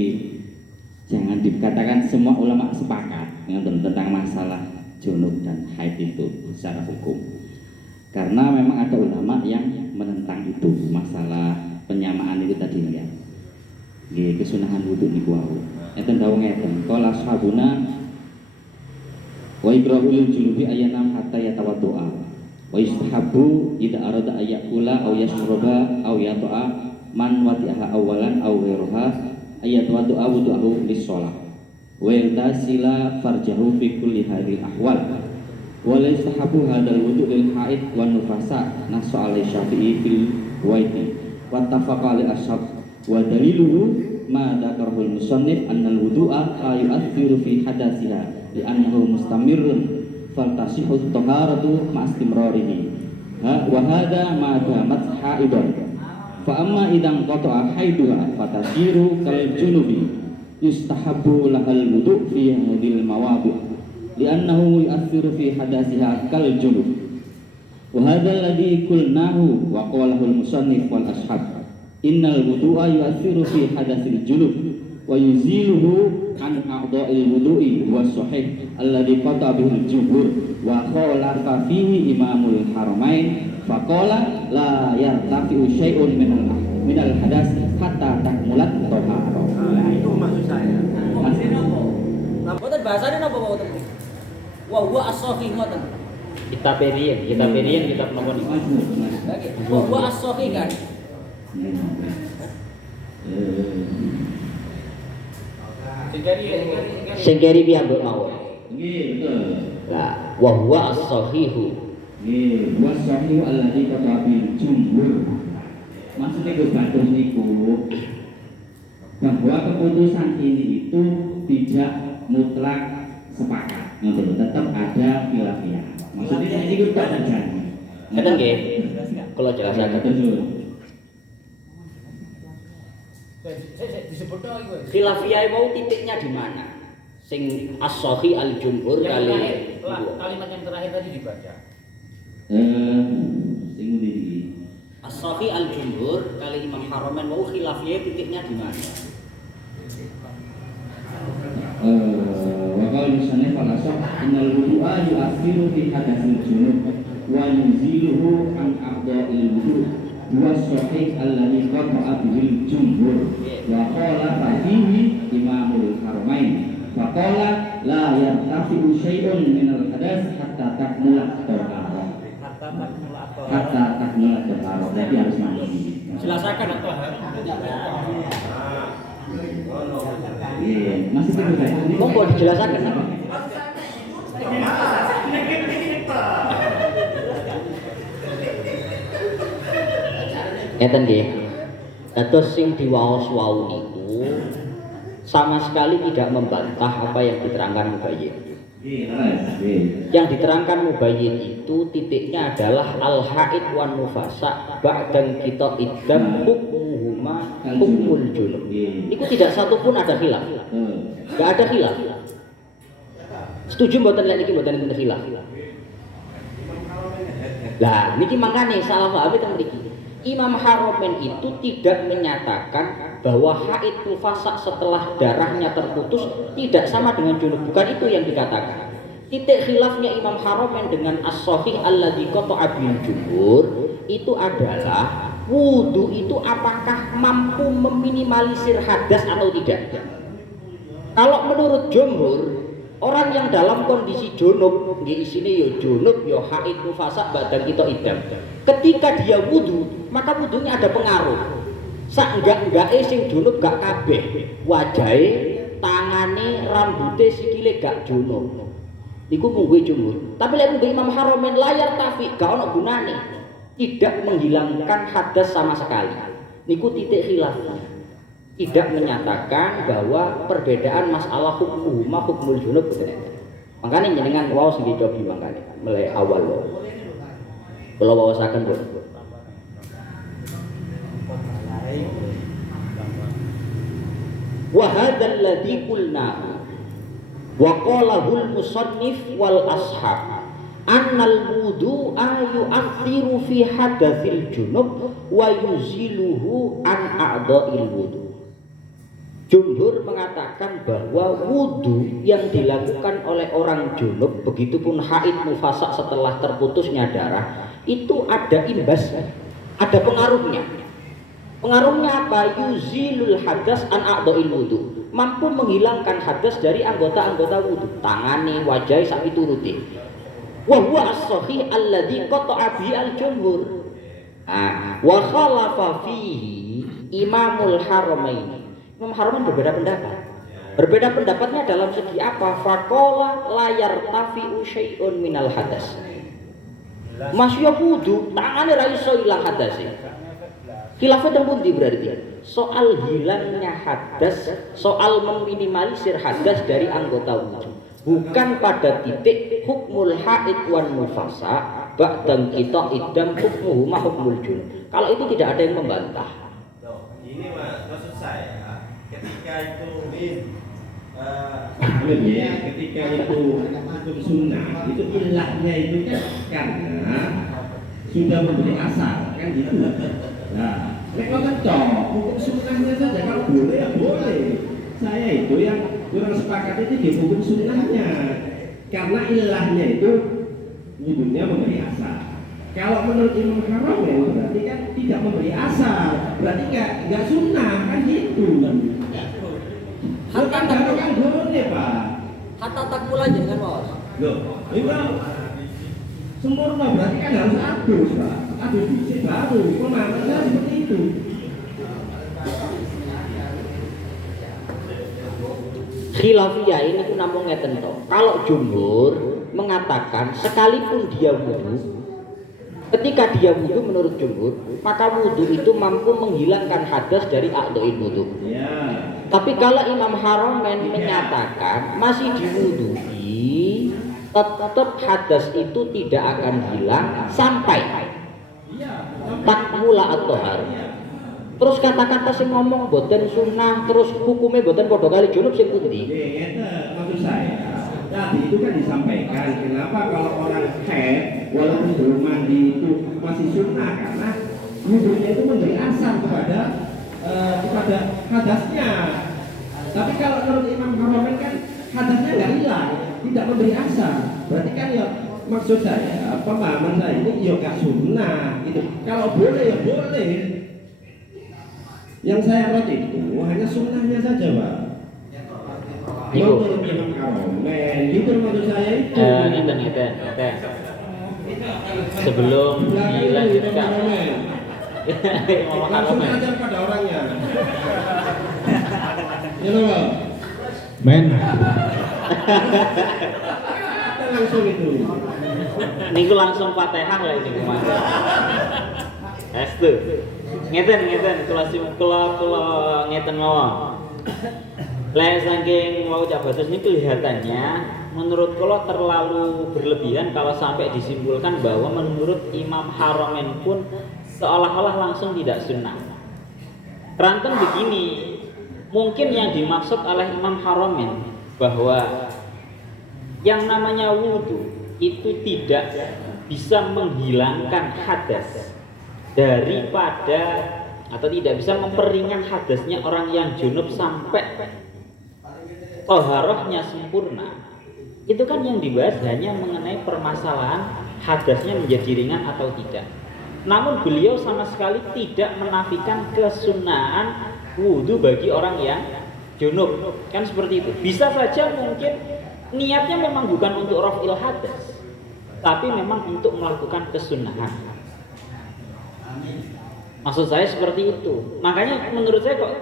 jangan dikatakan semua ulama sepakat tentang masalah junub dan haid itu secara hukum. Karena memang ada ulama yang menentang itu masalah penyamaan itu tadi ya. Nggih kesunahan wudu niku wau. Enten dawuh ngeten, qala ashabuna wa ibrahul junubi ayanam hatta yatawaddoa. Wa istahabbu idza arada ayakula aw yashruba aw yata'a man wati'aha awalan aw ghairuha ayatwaddoa wudu'ahu lis-shalah wa yantasila farjahu fi kulli hadhihi ahwal wa la istahabbu hadzal wudu' lil haid wan nufasa nasu alai syafi'i fil waiti wa tafaqa li ashab wa daliluhu ma dzakarul musannif annal wudu'a la yu'athiru fi hadasiha li annahu mustamirrun faltasihu taharatu ma'istimrarihi wa hadha ma damat haidan fa amma idan qata'a haiduha fatasiru kal junubi yustahabbu lahal wudu' fi hadhil mawadi' li'annahu yu'athiru fi hadasiha kal junub Wa hadzal ladzi qulnahu wa qalahu al-musannif wal ashab. Innal wudu'a yu'athiru fi hadatsil junub wa yuziluhu an a'dha'il wudu'i wa sahih alladzi qata bihi al-jumhur wa khalafa fihi imamul haramain faqala la yartafi'u syai'un minal hadas hatta takmulat taharah. Nah, itu maksud saya. Maksudnya apa? Nah, boten bahasane napa boten? Wa huwa as-sahih ngoten. Kitab Perian, kitab nomor ini. Wa huwa as-sahih kan. Sing keri piyambak mawon. Nggih, betul. Lah, wa huwa as-sahihu. Nggih, wa sahihu alladzi qata bil jumhur. Maksudnya Gus Batur niku bahwa keputusan ini itu tidak mutlak sepakat, tetap ada khilafiyah. Maksudnya ini itu tak terjadi. Ngeten nggih. Kula jelasaken. Khilafiyah mau titiknya di mana? Sing as-sahih al-jumhur kali kalimat yang terakhir tadi dibaca. Sing ngendi iki? As-sahih al-jumhur kali Imam Haramain mau khilafiyah titiknya di mana? Wa qala musannif al-asah innal wudu'a yu'athiru fi hadatsil junub wa yuziluhu an a'dha'il wudu' wa sahih alladhi qata'a bil jumhur wa qala fihi imamul haramain fa qala la yartafi'u syai'un minal hadas hatta takmula taharah. Hatta takmula taharah. Jadi harus mandi. Silakan apa? Masih begitu. Monggo dijelaskan. Ngeten nggih. Dados sing diwaos-wau niku sama sekali tidak membantah apa yang diterangkan Mubayyin. Yang diterangkan Mubayyin itu titiknya adalah al-haid wan nufasa ba'dan kita idam hukmuhuma hukmul junub. Itu tidak satu pun ada khilaf. Enggak ada khilaf. Setuju mboten lek niki mboten enten khilaf. Lah niki mangkane salah paham teng mriki. Imam Haramain itu tidak menyatakan bahwa haid nufasa setelah darahnya terputus tidak sama dengan junub. Bukan itu yang dikatakan. Titik khilafnya Imam Haramain dengan as-sahih alladzi qata'a bil jumhur itu adalah wudu itu apakah mampu meminimalisir hadas atau tidak. Kalau menurut jumhur, orang yang dalam kondisi junub, nggih isine ya junub ya haid nufasa badan kita idam. Ketika dia wudu, maka wudunya ada pengaruh. Sak enggak-enggake sing junub gak kabeh. Wajahe, tangane, rambute, sikile gak junub. Iku mungguh jumhur. Tapi lek mungguh Imam Haramain layar tafi gak ono gunane. Tidak menghilangkan hadas sama sekali. Niku titik khilafnya. Tidak menyatakan bahwa perbedaan masalah hukmul junub betul. Makanya jenengan wau sing dicobi makane mulai awal lho. Kula waosaken lho. Wa hadzal ladzi qulnahu wa qalahul musannif wal ashab annal wudu'a yu'athiru fi hadatsil junub wa yuziluhu an a'dha'il wudu. Jumhur mengatakan bahwa wudu yang dilakukan oleh orang junub, begitupun haid nufasa setelah terputusnya darah, itu ada imbas, ada pengaruhnya. Pengaruhnya apa? Yuzilul hadas an a'dha'il wudu. Mampu menghilangkan hadas dari anggota-anggota wudu, tangane, wajah, sak pituruté. Wa huwa as-sahih alladzi qata'a bi al-jumhur. Wa khalafa fihi Imamul Haramain. Imam Haramain berbeda pendapat. Berbeda pendapatnya dalam segi apa? Faqala la yartafi'u syai'un minal hadas. Masya wudu, tangane ra iso ilang hadase. Khilafah teng pundi berarti? Soal hilangnya hadas, soal meminimalisir hadas dari anggota wudu. Bukan pada titik hukmul haid wan nufasa ba'dan kita idam hukmuhuma hukmul junub. Kalau itu tidak ada yang membantah. Ini maksud saya ketika itu ketika itu hukum sunnah itu ilahnya itu kan karena sudah memberi asal kan gitu. Nah, mereka kan hukum sunnahnya saja, kalau boleh ya boleh. Saya itu yang kurang sepakat itu di hukum sunnahnya, karena ilahnya itu wudhunya memberi asal. Kalau menurut Imam Haromen berarti kan tidak memberi asal, berarti nggak sunnah kan gitu. Bukan kan boleh Pak. Hatta takmul aja kan bos. Loh, itu sempurna berarti kan harus adus Pak. Adus dicek baru, pemahamannya seperti itu. Khilafiyah ini ku namung ngeten to. Kalau jumhur mengatakan sekalipun dia wudu, ketika dia wudu menurut jumhur, maka wudu itu mampu menghilangkan hadas dari a'dha'il wudu. Ya. Tapi kalau Imam Haromen menyatakan masih diwudui, tetap hadas itu tidak akan hilang sampai takmula at-thahar. Terus kata-kata sing ngomong boten sunnah, terus hukumnya boten padha kali junub sing pundi? Maksud saya, tadi itu kan disampaikan kenapa kalau orang haid walaupun belum mandi itu masih sunnah, karena wudhunya itu memberi asal kepada hadasnya. Tapi kalau menurut Imam Haromen kan hadasnya nggak hilang, tidak memberi asal. Berarti kan ya maksud saya, pemahaman saya ini ya nggak sunnah gitu. Kalau boleh ya boleh. Yang saya lihat itu hanya sunnahnya saja Pak. Menurut Imam Haromen itu maksud saya itu. Ngeten. Sebelum dilanjutkan. Langsung ajar pada orangnya. Ya loh. Men. Langsung itu. Niku langsung Fatihah lah ini kemarin. Estu. Ngeten kula ngeten mawon. Lah saking mau jabatus ini kelihatannya menurut kula terlalu berlebihan kalau sampai disimpulkan bahwa menurut Imam Haromen pun seolah-olah langsung tidak sunnah. Ranten begini, mungkin yang dimaksud oleh Imam Haromen bahwa yang namanya wudhu itu tidak bisa menghilangkan hadas daripada atau tidak bisa memperingan hadasnya orang yang junub sampai toharohnya sempurna. Itu kan yang dibahas hanya mengenai permasalahan hadasnya menjadi ringan atau tidak. Namun beliau sama sekali tidak menafikan kesunahan wudhu bagi orang yang junub. Kan seperti itu. Bisa saja mungkin niatnya memang bukan untuk raf'il hadas, tapi memang untuk melakukan kesunahan. Maksud saya seperti itu. Makanya menurut saya kok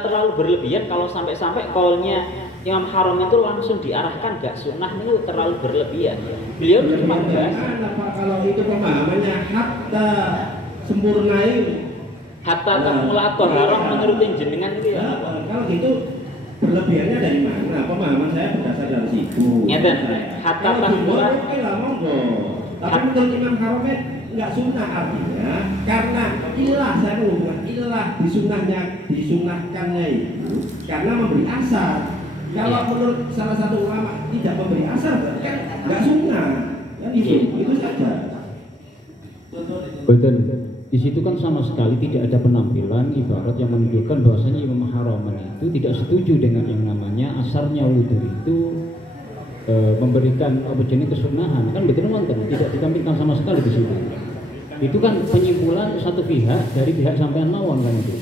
terlalu berlebihan kalau sampai-sampai kaulnya Imam Haram itu langsung diarahkan gak sunnah, itu terlalu berlebihan. Beliau cuma bahas kalau itu pemahamannya hatta sempurnai hatta takmula at-thahara menurut jenengan itu ya. Kalau gitu berlebihannya dari mana? Pemahaman saya berdasar dari situ. Ngeten. Hatta takmula oke lah monggo. Tapi menurut Imam Haram nggak sunnah, artinya karena ilah, saya mengumumkan ilah disunahkannya itu karena memberi asar. Kalau menurut salah satu ulama tidak memberi asar berarti kan nggak sunnah. Kan itu saja. Betul. Di situ kan sama sekali tidak ada penampilan ibarat yang menunjukkan bahwasanya Imam Haromen itu tidak setuju dengan yang namanya asarnya wudhu itu memberikan jenis kesunahan, kan betul nonton tidak ditampilkan sama sekali di situ. Itu kan penyimpulan satu pihak dari pihak sampean mawon kan itu.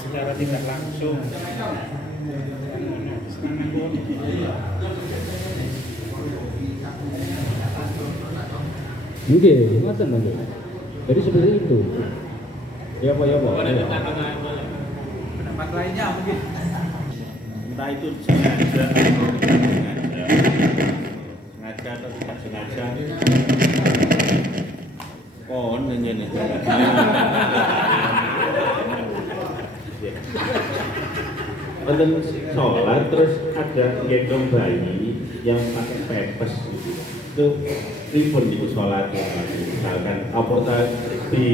Secara tidak langsung. Oke, ngoten lho. Jadi seperti itu. Ya Pak. Pendapat lainnya mungkin. Entah itu sengaja atau tidak sengaja. Kon ngene. Wonten sholat terus ada gendong bayi yang pakai pepes gitu. Itu pripun iku sholatnya misalkan apa di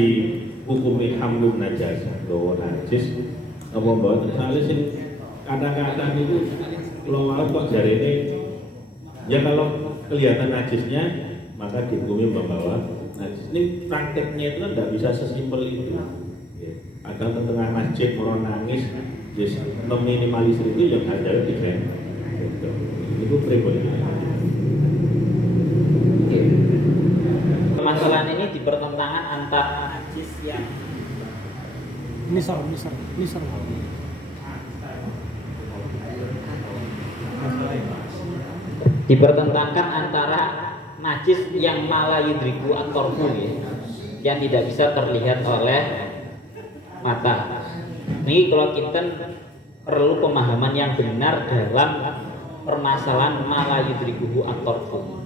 hukumi hamlun najasah bahwa najis apa mboten soalnya sing kata-kata itu kalau malam kok jari ini ya kalau kelihatan najisnya maka dihukumi membawa najis. Ini prakteknya itu kan tidak bisa sesimpel itu. Ada tengah masjid orang nangis, just meminimalisir itu yang ada di band. Itu pribadi. Permasalahan ini di pertentangan antara najis yang misal. dipertentangkan antara najis yang mala yudriku at-tarfu ya, yang tidak bisa terlihat oleh mata. Ini kalau kita perlu pemahaman yang benar dalam permasalahan mala yudriku at-tarfu.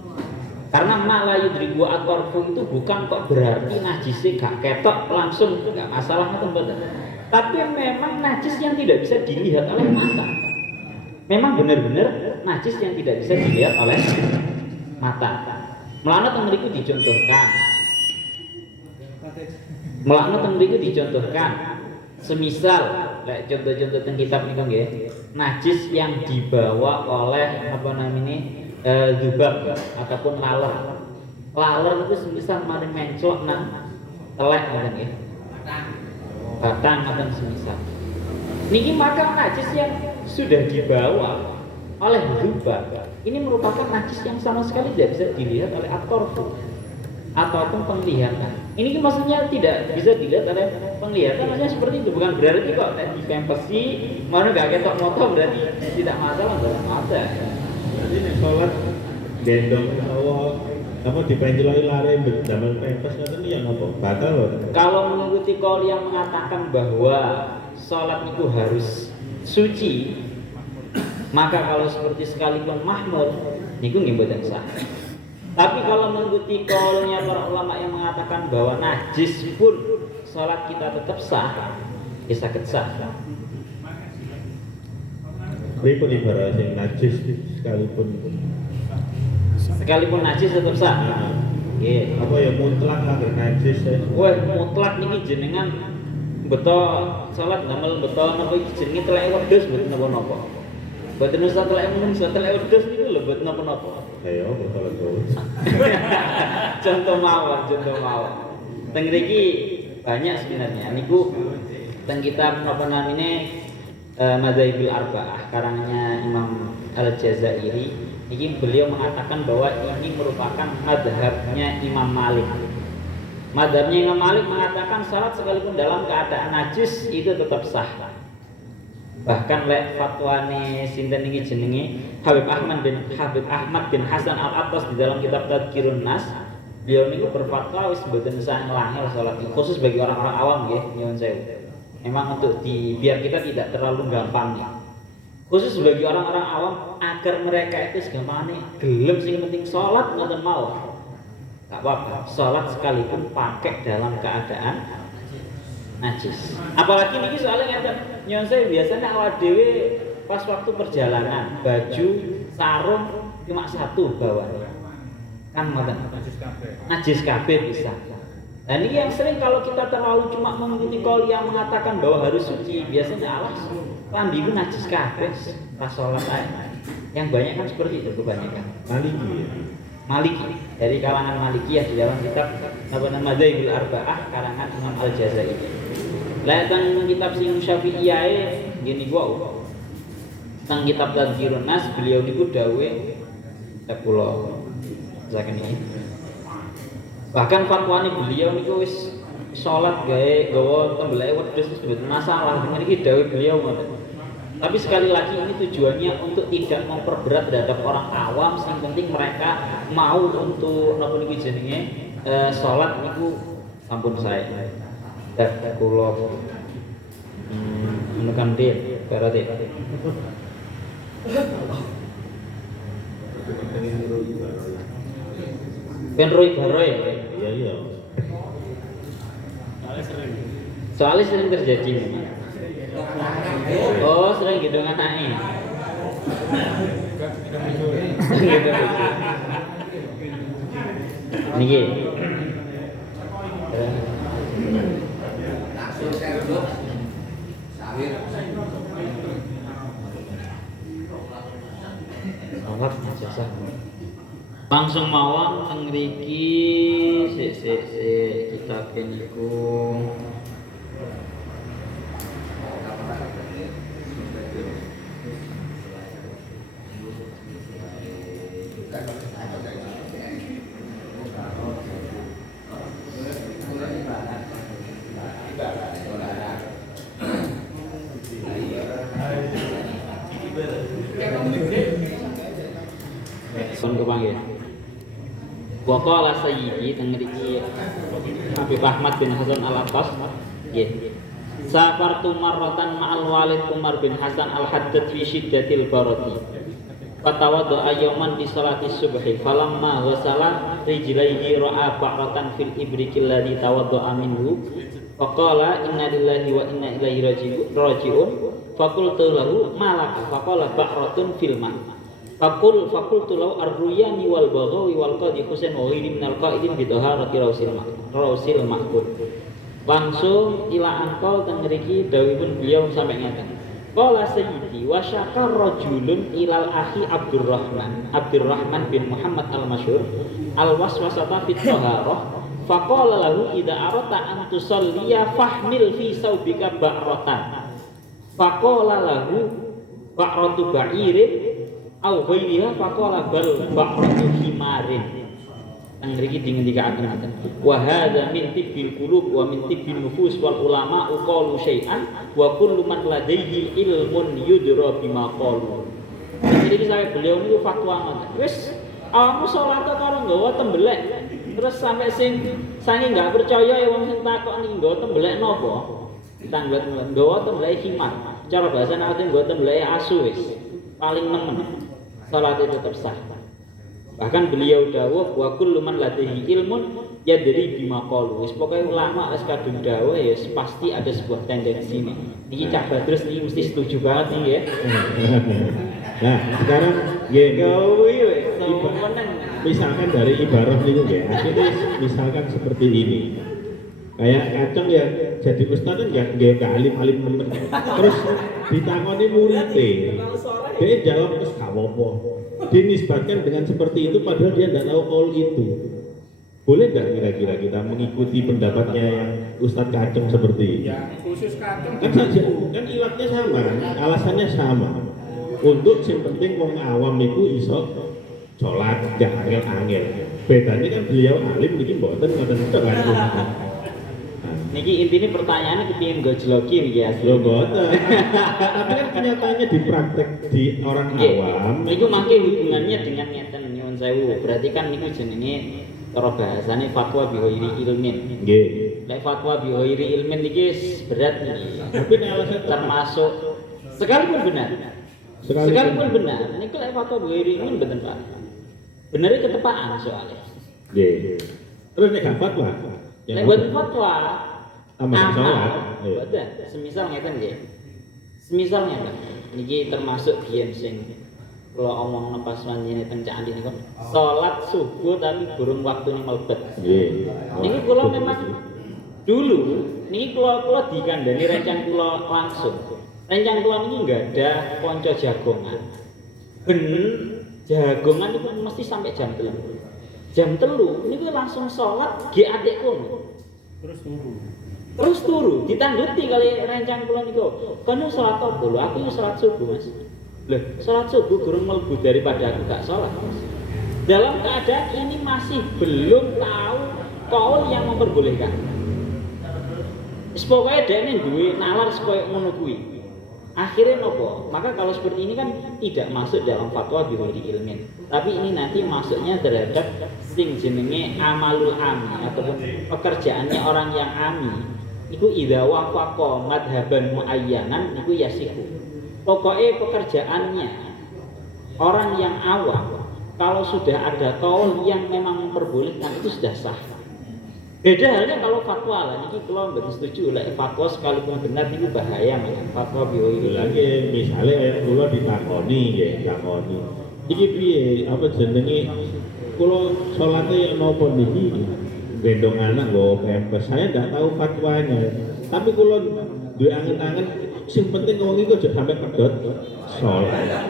Karena mala yudriku at-tarfu itu bukan kok berarti najisnya gak ketok langsung gak masalah tempat. Tapi memang najis yang tidak bisa dilihat oleh mata. Memang benar-benar najis yang tidak bisa dilihat oleh mata. Melanat mriku dicontohkan. Semisal lek contoh-contoh teng kitab niku nggih, najis yang dibawa oleh apa namanya dzubab ataupun laler. Laler itu semisal mari menclok nang telek ngoten nggih. Batang ngoten semisal. Niki maka najis yang sudah dibawa oleh dzubab ini merupakan najis yang sama sekali tidak bisa dilihat oleh at-tarfu ataupun penglihatan. Ini maksudnya tidak bisa dilihat oleh penglihatan, maksudnya seperti itu. Bukan berarti kok di pempesi mana gak ketok motor berarti tidak masalah dalam mata. Jadi nek sholat gendong awal apa dipenceloi lare zaman pempes ngoten yang apa? Batal loh. Kalau mengikuti qaul yang mengatakan bahwa sholat itu harus suci, maka kalau seperti sekalipun mahmud niku nggih mboten sah. Tapi kalau mengikuti qaulnya para ulama yang mengatakan bahwa najis pun salat kita tetap sah, ya saged sah. Pripun ibarat sing najis sekalipun najis tetap sah. Nggih. Apa ya mutlak agar najis ya. Wah, mutlak niki jenengan beto salat damel beto napa iki jenenge telek wedhus mboten napa-napa. Boten usah telek menungso, telek wedhus niku lho boten napa-napa. Ayo betul betul. Contoh mawon. Teng mriki banyak sebenarnya. Niku teng kitab apa namanya Madzhabul Arba'ah karangannya Imam Al-Jazairi. Ini beliau mengatakan bahwa ini merupakan madhabnya Imam Malik. Madhabnya Imam Malik mengatakan salat sekalipun dalam keadaan najis itu tetap sah. Bahkan lek fatwane sinten iki jenenge Habib Ahmad bin Hasan Al-Attas di dalam kitab Tadhkirun Nas, beliau niku berfatwa wis mboten usah ngelangil salat itu khusus bagi orang-orang awam nggih nyuwun sewu. Memang untuk biar kita tidak terlalu gampang nih. Khusus bagi orang-orang awam agar mereka itu segampangane gelem sing penting salat ngoten mawon. Enggak apa-apa, salat sekalipun pakai dalam keadaan najis. Apalagi niki soalnya ngeten, nyon saya biasanya awak dhewe pas waktu perjalanan baju sarung cuma satu bawahnya. Kan ngoten. Najis kabeh bisa. Dan ini yang sering kalau kita terlalu cuma mengikuti qaul yang mengatakan bahwa harus suci, biasanya alas lambiku najis kabeh pas salat ae. Yang banyak kan seperti itu kebanyakan. Maliki dari kalangan Malikiyah di dalam kitab apa nama Madzhabul Arba'ah karangan Imam Al-Jazairi. Lah teng kitab sing Syafi'iyah gini gua. Teng kitab Tadhkirun Nas beliau niku dawuh kula saken iki. Bahkan fatwane beliau niku wis salat gawa tembelake wedhus wis mboten masalah. Niki dawuh beliau ngoten. Tapi sekali lagi ini tujuannya untuk tidak memperberat terhadap orang awam, yang penting mereka mau untuk napa niki jenenge salat niku sampun sae. Dak kula menekan dit berarti. Ben roi baroy. Iya. Soalnya sering terjadi memang. Oh, sering gitu anaknya. Gitu. Niki. Salat jasa. Langsung mawon teng mriki sik kitab niku. Son kepanggil. Wa qala sayyidi teng mriki Habib Ahmad bin Hasan Al-Attas nggih. Safartu marratan ma'al Walid Umar bin Hasan Al-Haddad fi syiddatil barati. Fatawadda ayyaman di salati subhi falamma ghasala rijlaihi ra'a ba'ratan fil ibrikil ladzi tawadda'a minhu faqala inna lillahi wa inna ilaihi raji'un faqultu lahu malaka faqala ba'ratun fil ma' Fakultu lau ar-ruyani wal baghawi wal qadi Husain wa ghairi minal qaidin bi taharati rausil ma'kul. Langsung ila angkol teng mriki dawuhipun beliau sampai ngeten. Qala sayyidi wa syakar rajulun ilal akhi Abdurrahman bin Muhammad al-Masyhur al-waswasata fit taharah faqala lahu idza arata an tusalliya fahmil fi saubika ba'ratan. Faqala lahu ba'ratu ba'irin au ghairiha faqala bal ba'ratu himarin. Ngriki dingendikaken ngaten. Wa hadza min tibbil qulub wa min tibbin nufus wal ulama qalu syai'an wa kullu man ladaihi ilmun yudra bima qalu. Jadi sampai beliau niku fatwa ngoten. Wis awakmu salat karo nggawa tembelek. Terus sampai sing saking enggak percaya ya wong sing takok niki nggawa tembelek napa? Ditanglet nggawa tembelek himar. Cara bahasa nek nggawa tembelek asu wis paling nemen. Salat itu tetap sah. Bahkan beliau dawuh wa kullu man ladaihi ilmun yadri bima qalu. Wis pokoke ulama wis kadung dawuh ya pasti ada sebuah tendensi nih. Iki Cak Badrus iki mesti setuju banget nih ya. Nah, sekarang nggih gawe wis misalkan dari ibarat niku nggih. Akhirnya misalkan seperti ini. Kayak kacang ya jadi ustaz kan nggak alim-alim nemen. Terus ditangoni muridé. Dia jawab terus gak apa-apa. Dinisbatkan dengan seperti itu padahal dia tidak tahu kaul itu. Boleh nggak kira-kira kita mengikuti pendapatnya yang Ustadz Kacung seperti ini? Ya khusus Kacung kan ilatnya sama, alasannya sama. Untuk yang penting wong awam itu iso sholat gak angel-angel. Bedanya kan beliau alim niki mboten ngoten Kacung. Niki intinya pertanyaannya kepingin gojloki niki asli. Lho mboten. Tapi kan kenyataannya di praktek di orang awam. Niku mangke hubungannya dengan ngeten nyuwun sewu. Berarti kan niku jenenge cara bahasane fatwa bi ghairi ilmin. Nggih. Nek fatwa bi ghairi ilmin niki berat niki. Tapi nek alasan termasuk sekalipun benar. Sekalipun benar. Niku lek fatwa bi ghairi ilmin mboten Pak. Benernya ketepaan soalnya. Nggih. Terus nek gak fatwa? Nek buat fatwa amal sholat, betul. Semisal ngeten nggih. Semisal ngeten. Niki termasuk biyen sing kula omongna pas manjene teng Candi niku. Salat subuh tapi burung waktune mlebet. Nggih. Niki kula memang dulu niki kula dikandani rencang kula langsung. Rencang kula niki enggak ada kanca jagongan. Ben jagongan itu mesti sampai jam 3. Jam 3 niki langsung salat ge adik kono. Terus turu, ditangguti kali rencang kula niku. Kono salat apa lho? Aku salat subuh, Mas. Loh, salat subuh gurung mlebu daripada aku gak salat, Mas. Dalam keadaan ini masih belum tahu kaul yang memperbolehkan. Wis pokoke dene duwe nalar koyo ngono kuwi. Akhirnya nopo? Maka kalau seperti ini kan tidak masuk dalam fatwa bi ghairi ilmin. Tapi ini nanti masuknya terhadap sing jenenge amalul ami ataupun pekerjaannya orang yang ami. Iku idza wafaqa madhaban muayyanan iku yasihu. Pokoknya pekerjaannya orang yang awam kalau sudah ada kaul yang memang memperbolehkan itu sudah sah. Beda halnya kalau fatwa lah, ini kalau nggak setuju lah fatwa sekalipun benar itu bahaya macam fatwa bioi lagi misalnya kalau ditakoni ya takoni iki piye apa jenenge kalau sholatnya nopo niki gendong anak nggo pempes saya nggak tahu fatwanya tapi kalau duwe angen-angen sing penting wong iku aja sampai pedhot sholat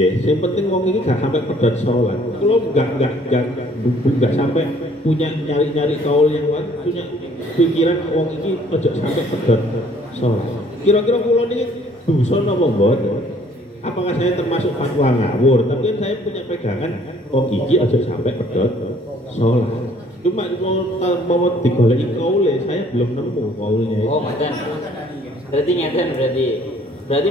Ya, yang penting wong ini gak sampai pedot sholat. Kalau nggak sampai punya nyari kaul yang kuat, punya pikiran wong ini ojo sampai pedot sholat. Kira-kira kula ini dosa napa mboten? Apakah saya termasuk fatwa ngawur? Tapi kan saya punya pegangan wong iki ojo sampai pedot sholat. Cuma mau digoleki kaule, saya belum nemu kaulnya. Oh, ngoten. Berarti ngeten berarti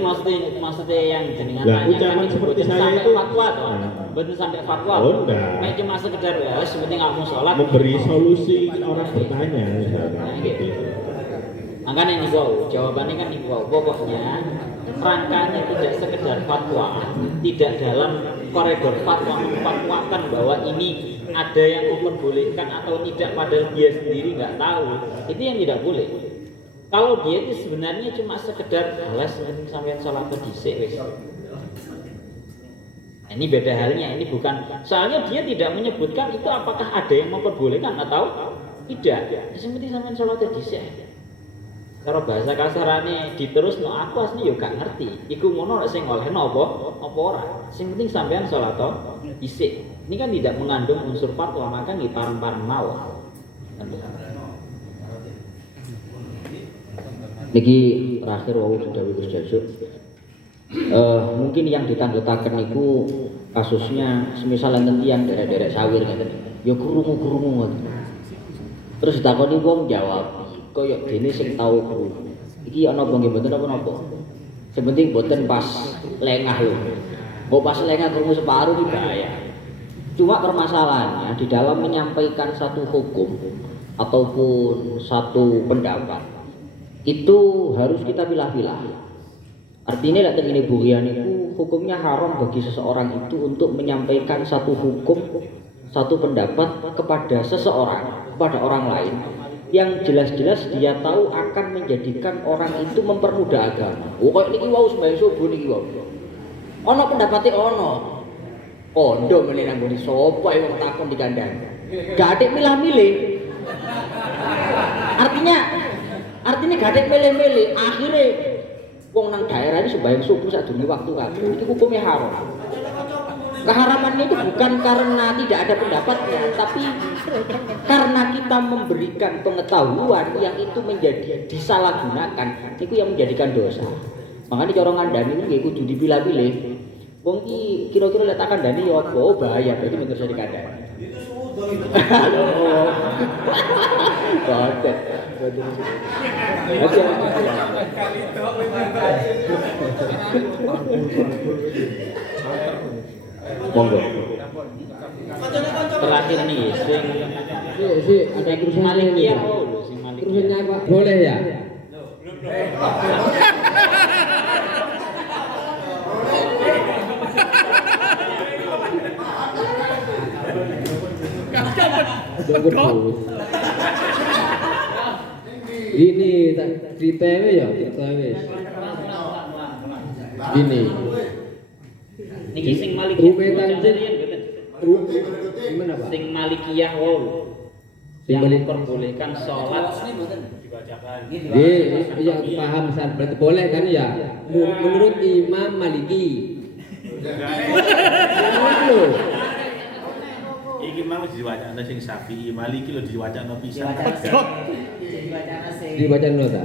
maksudnya yang jenengan Lah, tanya ucapan kan seperti mboten saya sampai itu- fatwa toh. Mboten sampai fatwa. Oh, enggak. Nek cuma sekedar ya sepenting kamu sholat. Memberi solusi orang bertanya misalnya. Nah, gitu. Makanya ini jawabannya kan ini pokoknya rangkanya tidak sekedar fatwa, tidak dalam koridor fatwa memfatwakan bahwa ini ada yang memperbolehkan atau tidak padahal dia sendiri nggak tahu, itu yang tidak boleh. Kalau dia itu sebenarnya cuma sekedar alas sampean sholat dhisik wis. Nah, ini beda halnya, ini bukan, soalnya dia tidak menyebutkan itu apakah ada yang memperbolehkan atau tidak. Yang penting sampean sholat dhisik. Kalau bahasa kasarane diterus no aku asli yo gak ngerti. Iku ngono nek sing olehno apa ora. Sing penting sampean salat dhisik. Ini kan tidak mengandung unsur fatwa, maka nggih pareng-pareng mawon. Niki terakhir wau sudah Gus Jasuk. Mungkin yang ditandetaken niku kasusnya semisal enten tiyang derek-derek sawir ngeten. Ya krungu-krungu ngoten. Terus ditakoni wong jawab, kaya dene sing tau krungu. Iki ana apa nggih mboten apa-apa. Sing penting mboten pas lengah lho. Kok pas lengah krungu separuh iki bahaya. Cuma permasalahannya di dalam menyampaikan satu hukum ataupun satu pendapat itu harus kita pilah-pilah. Artinya lek tengene burian itu hukumnya haram bagi seseorang itu untuk menyampaikan satu hukum, satu pendapat kepada seseorang, kepada orang lain yang jelas-jelas dia tahu akan menjadikan orang itu mempermudah agama. Oh kayak niki wau sembahyang subuh niki wau. Ono pendapate ono. Kondo meneh nang ngene sapa wong takon di kandang. Gak atik milah-milih. Artinya gak atik milih-milih. Akhire wong nang daerah ini sembahyang subuh sadurunge waktu kabeh. Iki hukumnya haram. Keharamannya itu bukan karena tidak ada pendapatnya, tapi karena kita memberikan pengetahuan yang itu menjadi disalahgunakan, itu yang menjadikan dosa. Makanya cara ngandani itu kudu dipilah-pilih. Wong iki kira-kira lek tak kandhani ya apa? Oh bahaya, berarti bener saya dikandhani. Halo. Boten. Monggo. Terakhir nih Si ada kerusuhan Malikiyah sing Malikiyah. Kerusuhannya Pak boleh ya? Ini cerita ya, Gini. Niki sing Malikiyah. Rume Tanjung. Gimana Pak? Sing Malikiyah wau. Yang memperbolehkan sholat Iya paham San, berarti boleh kan ya? Menurut Imam Maliki. Iki mau diwacana sing Syafi'i, Maliki lho diwacana pisan. Dibaca nota.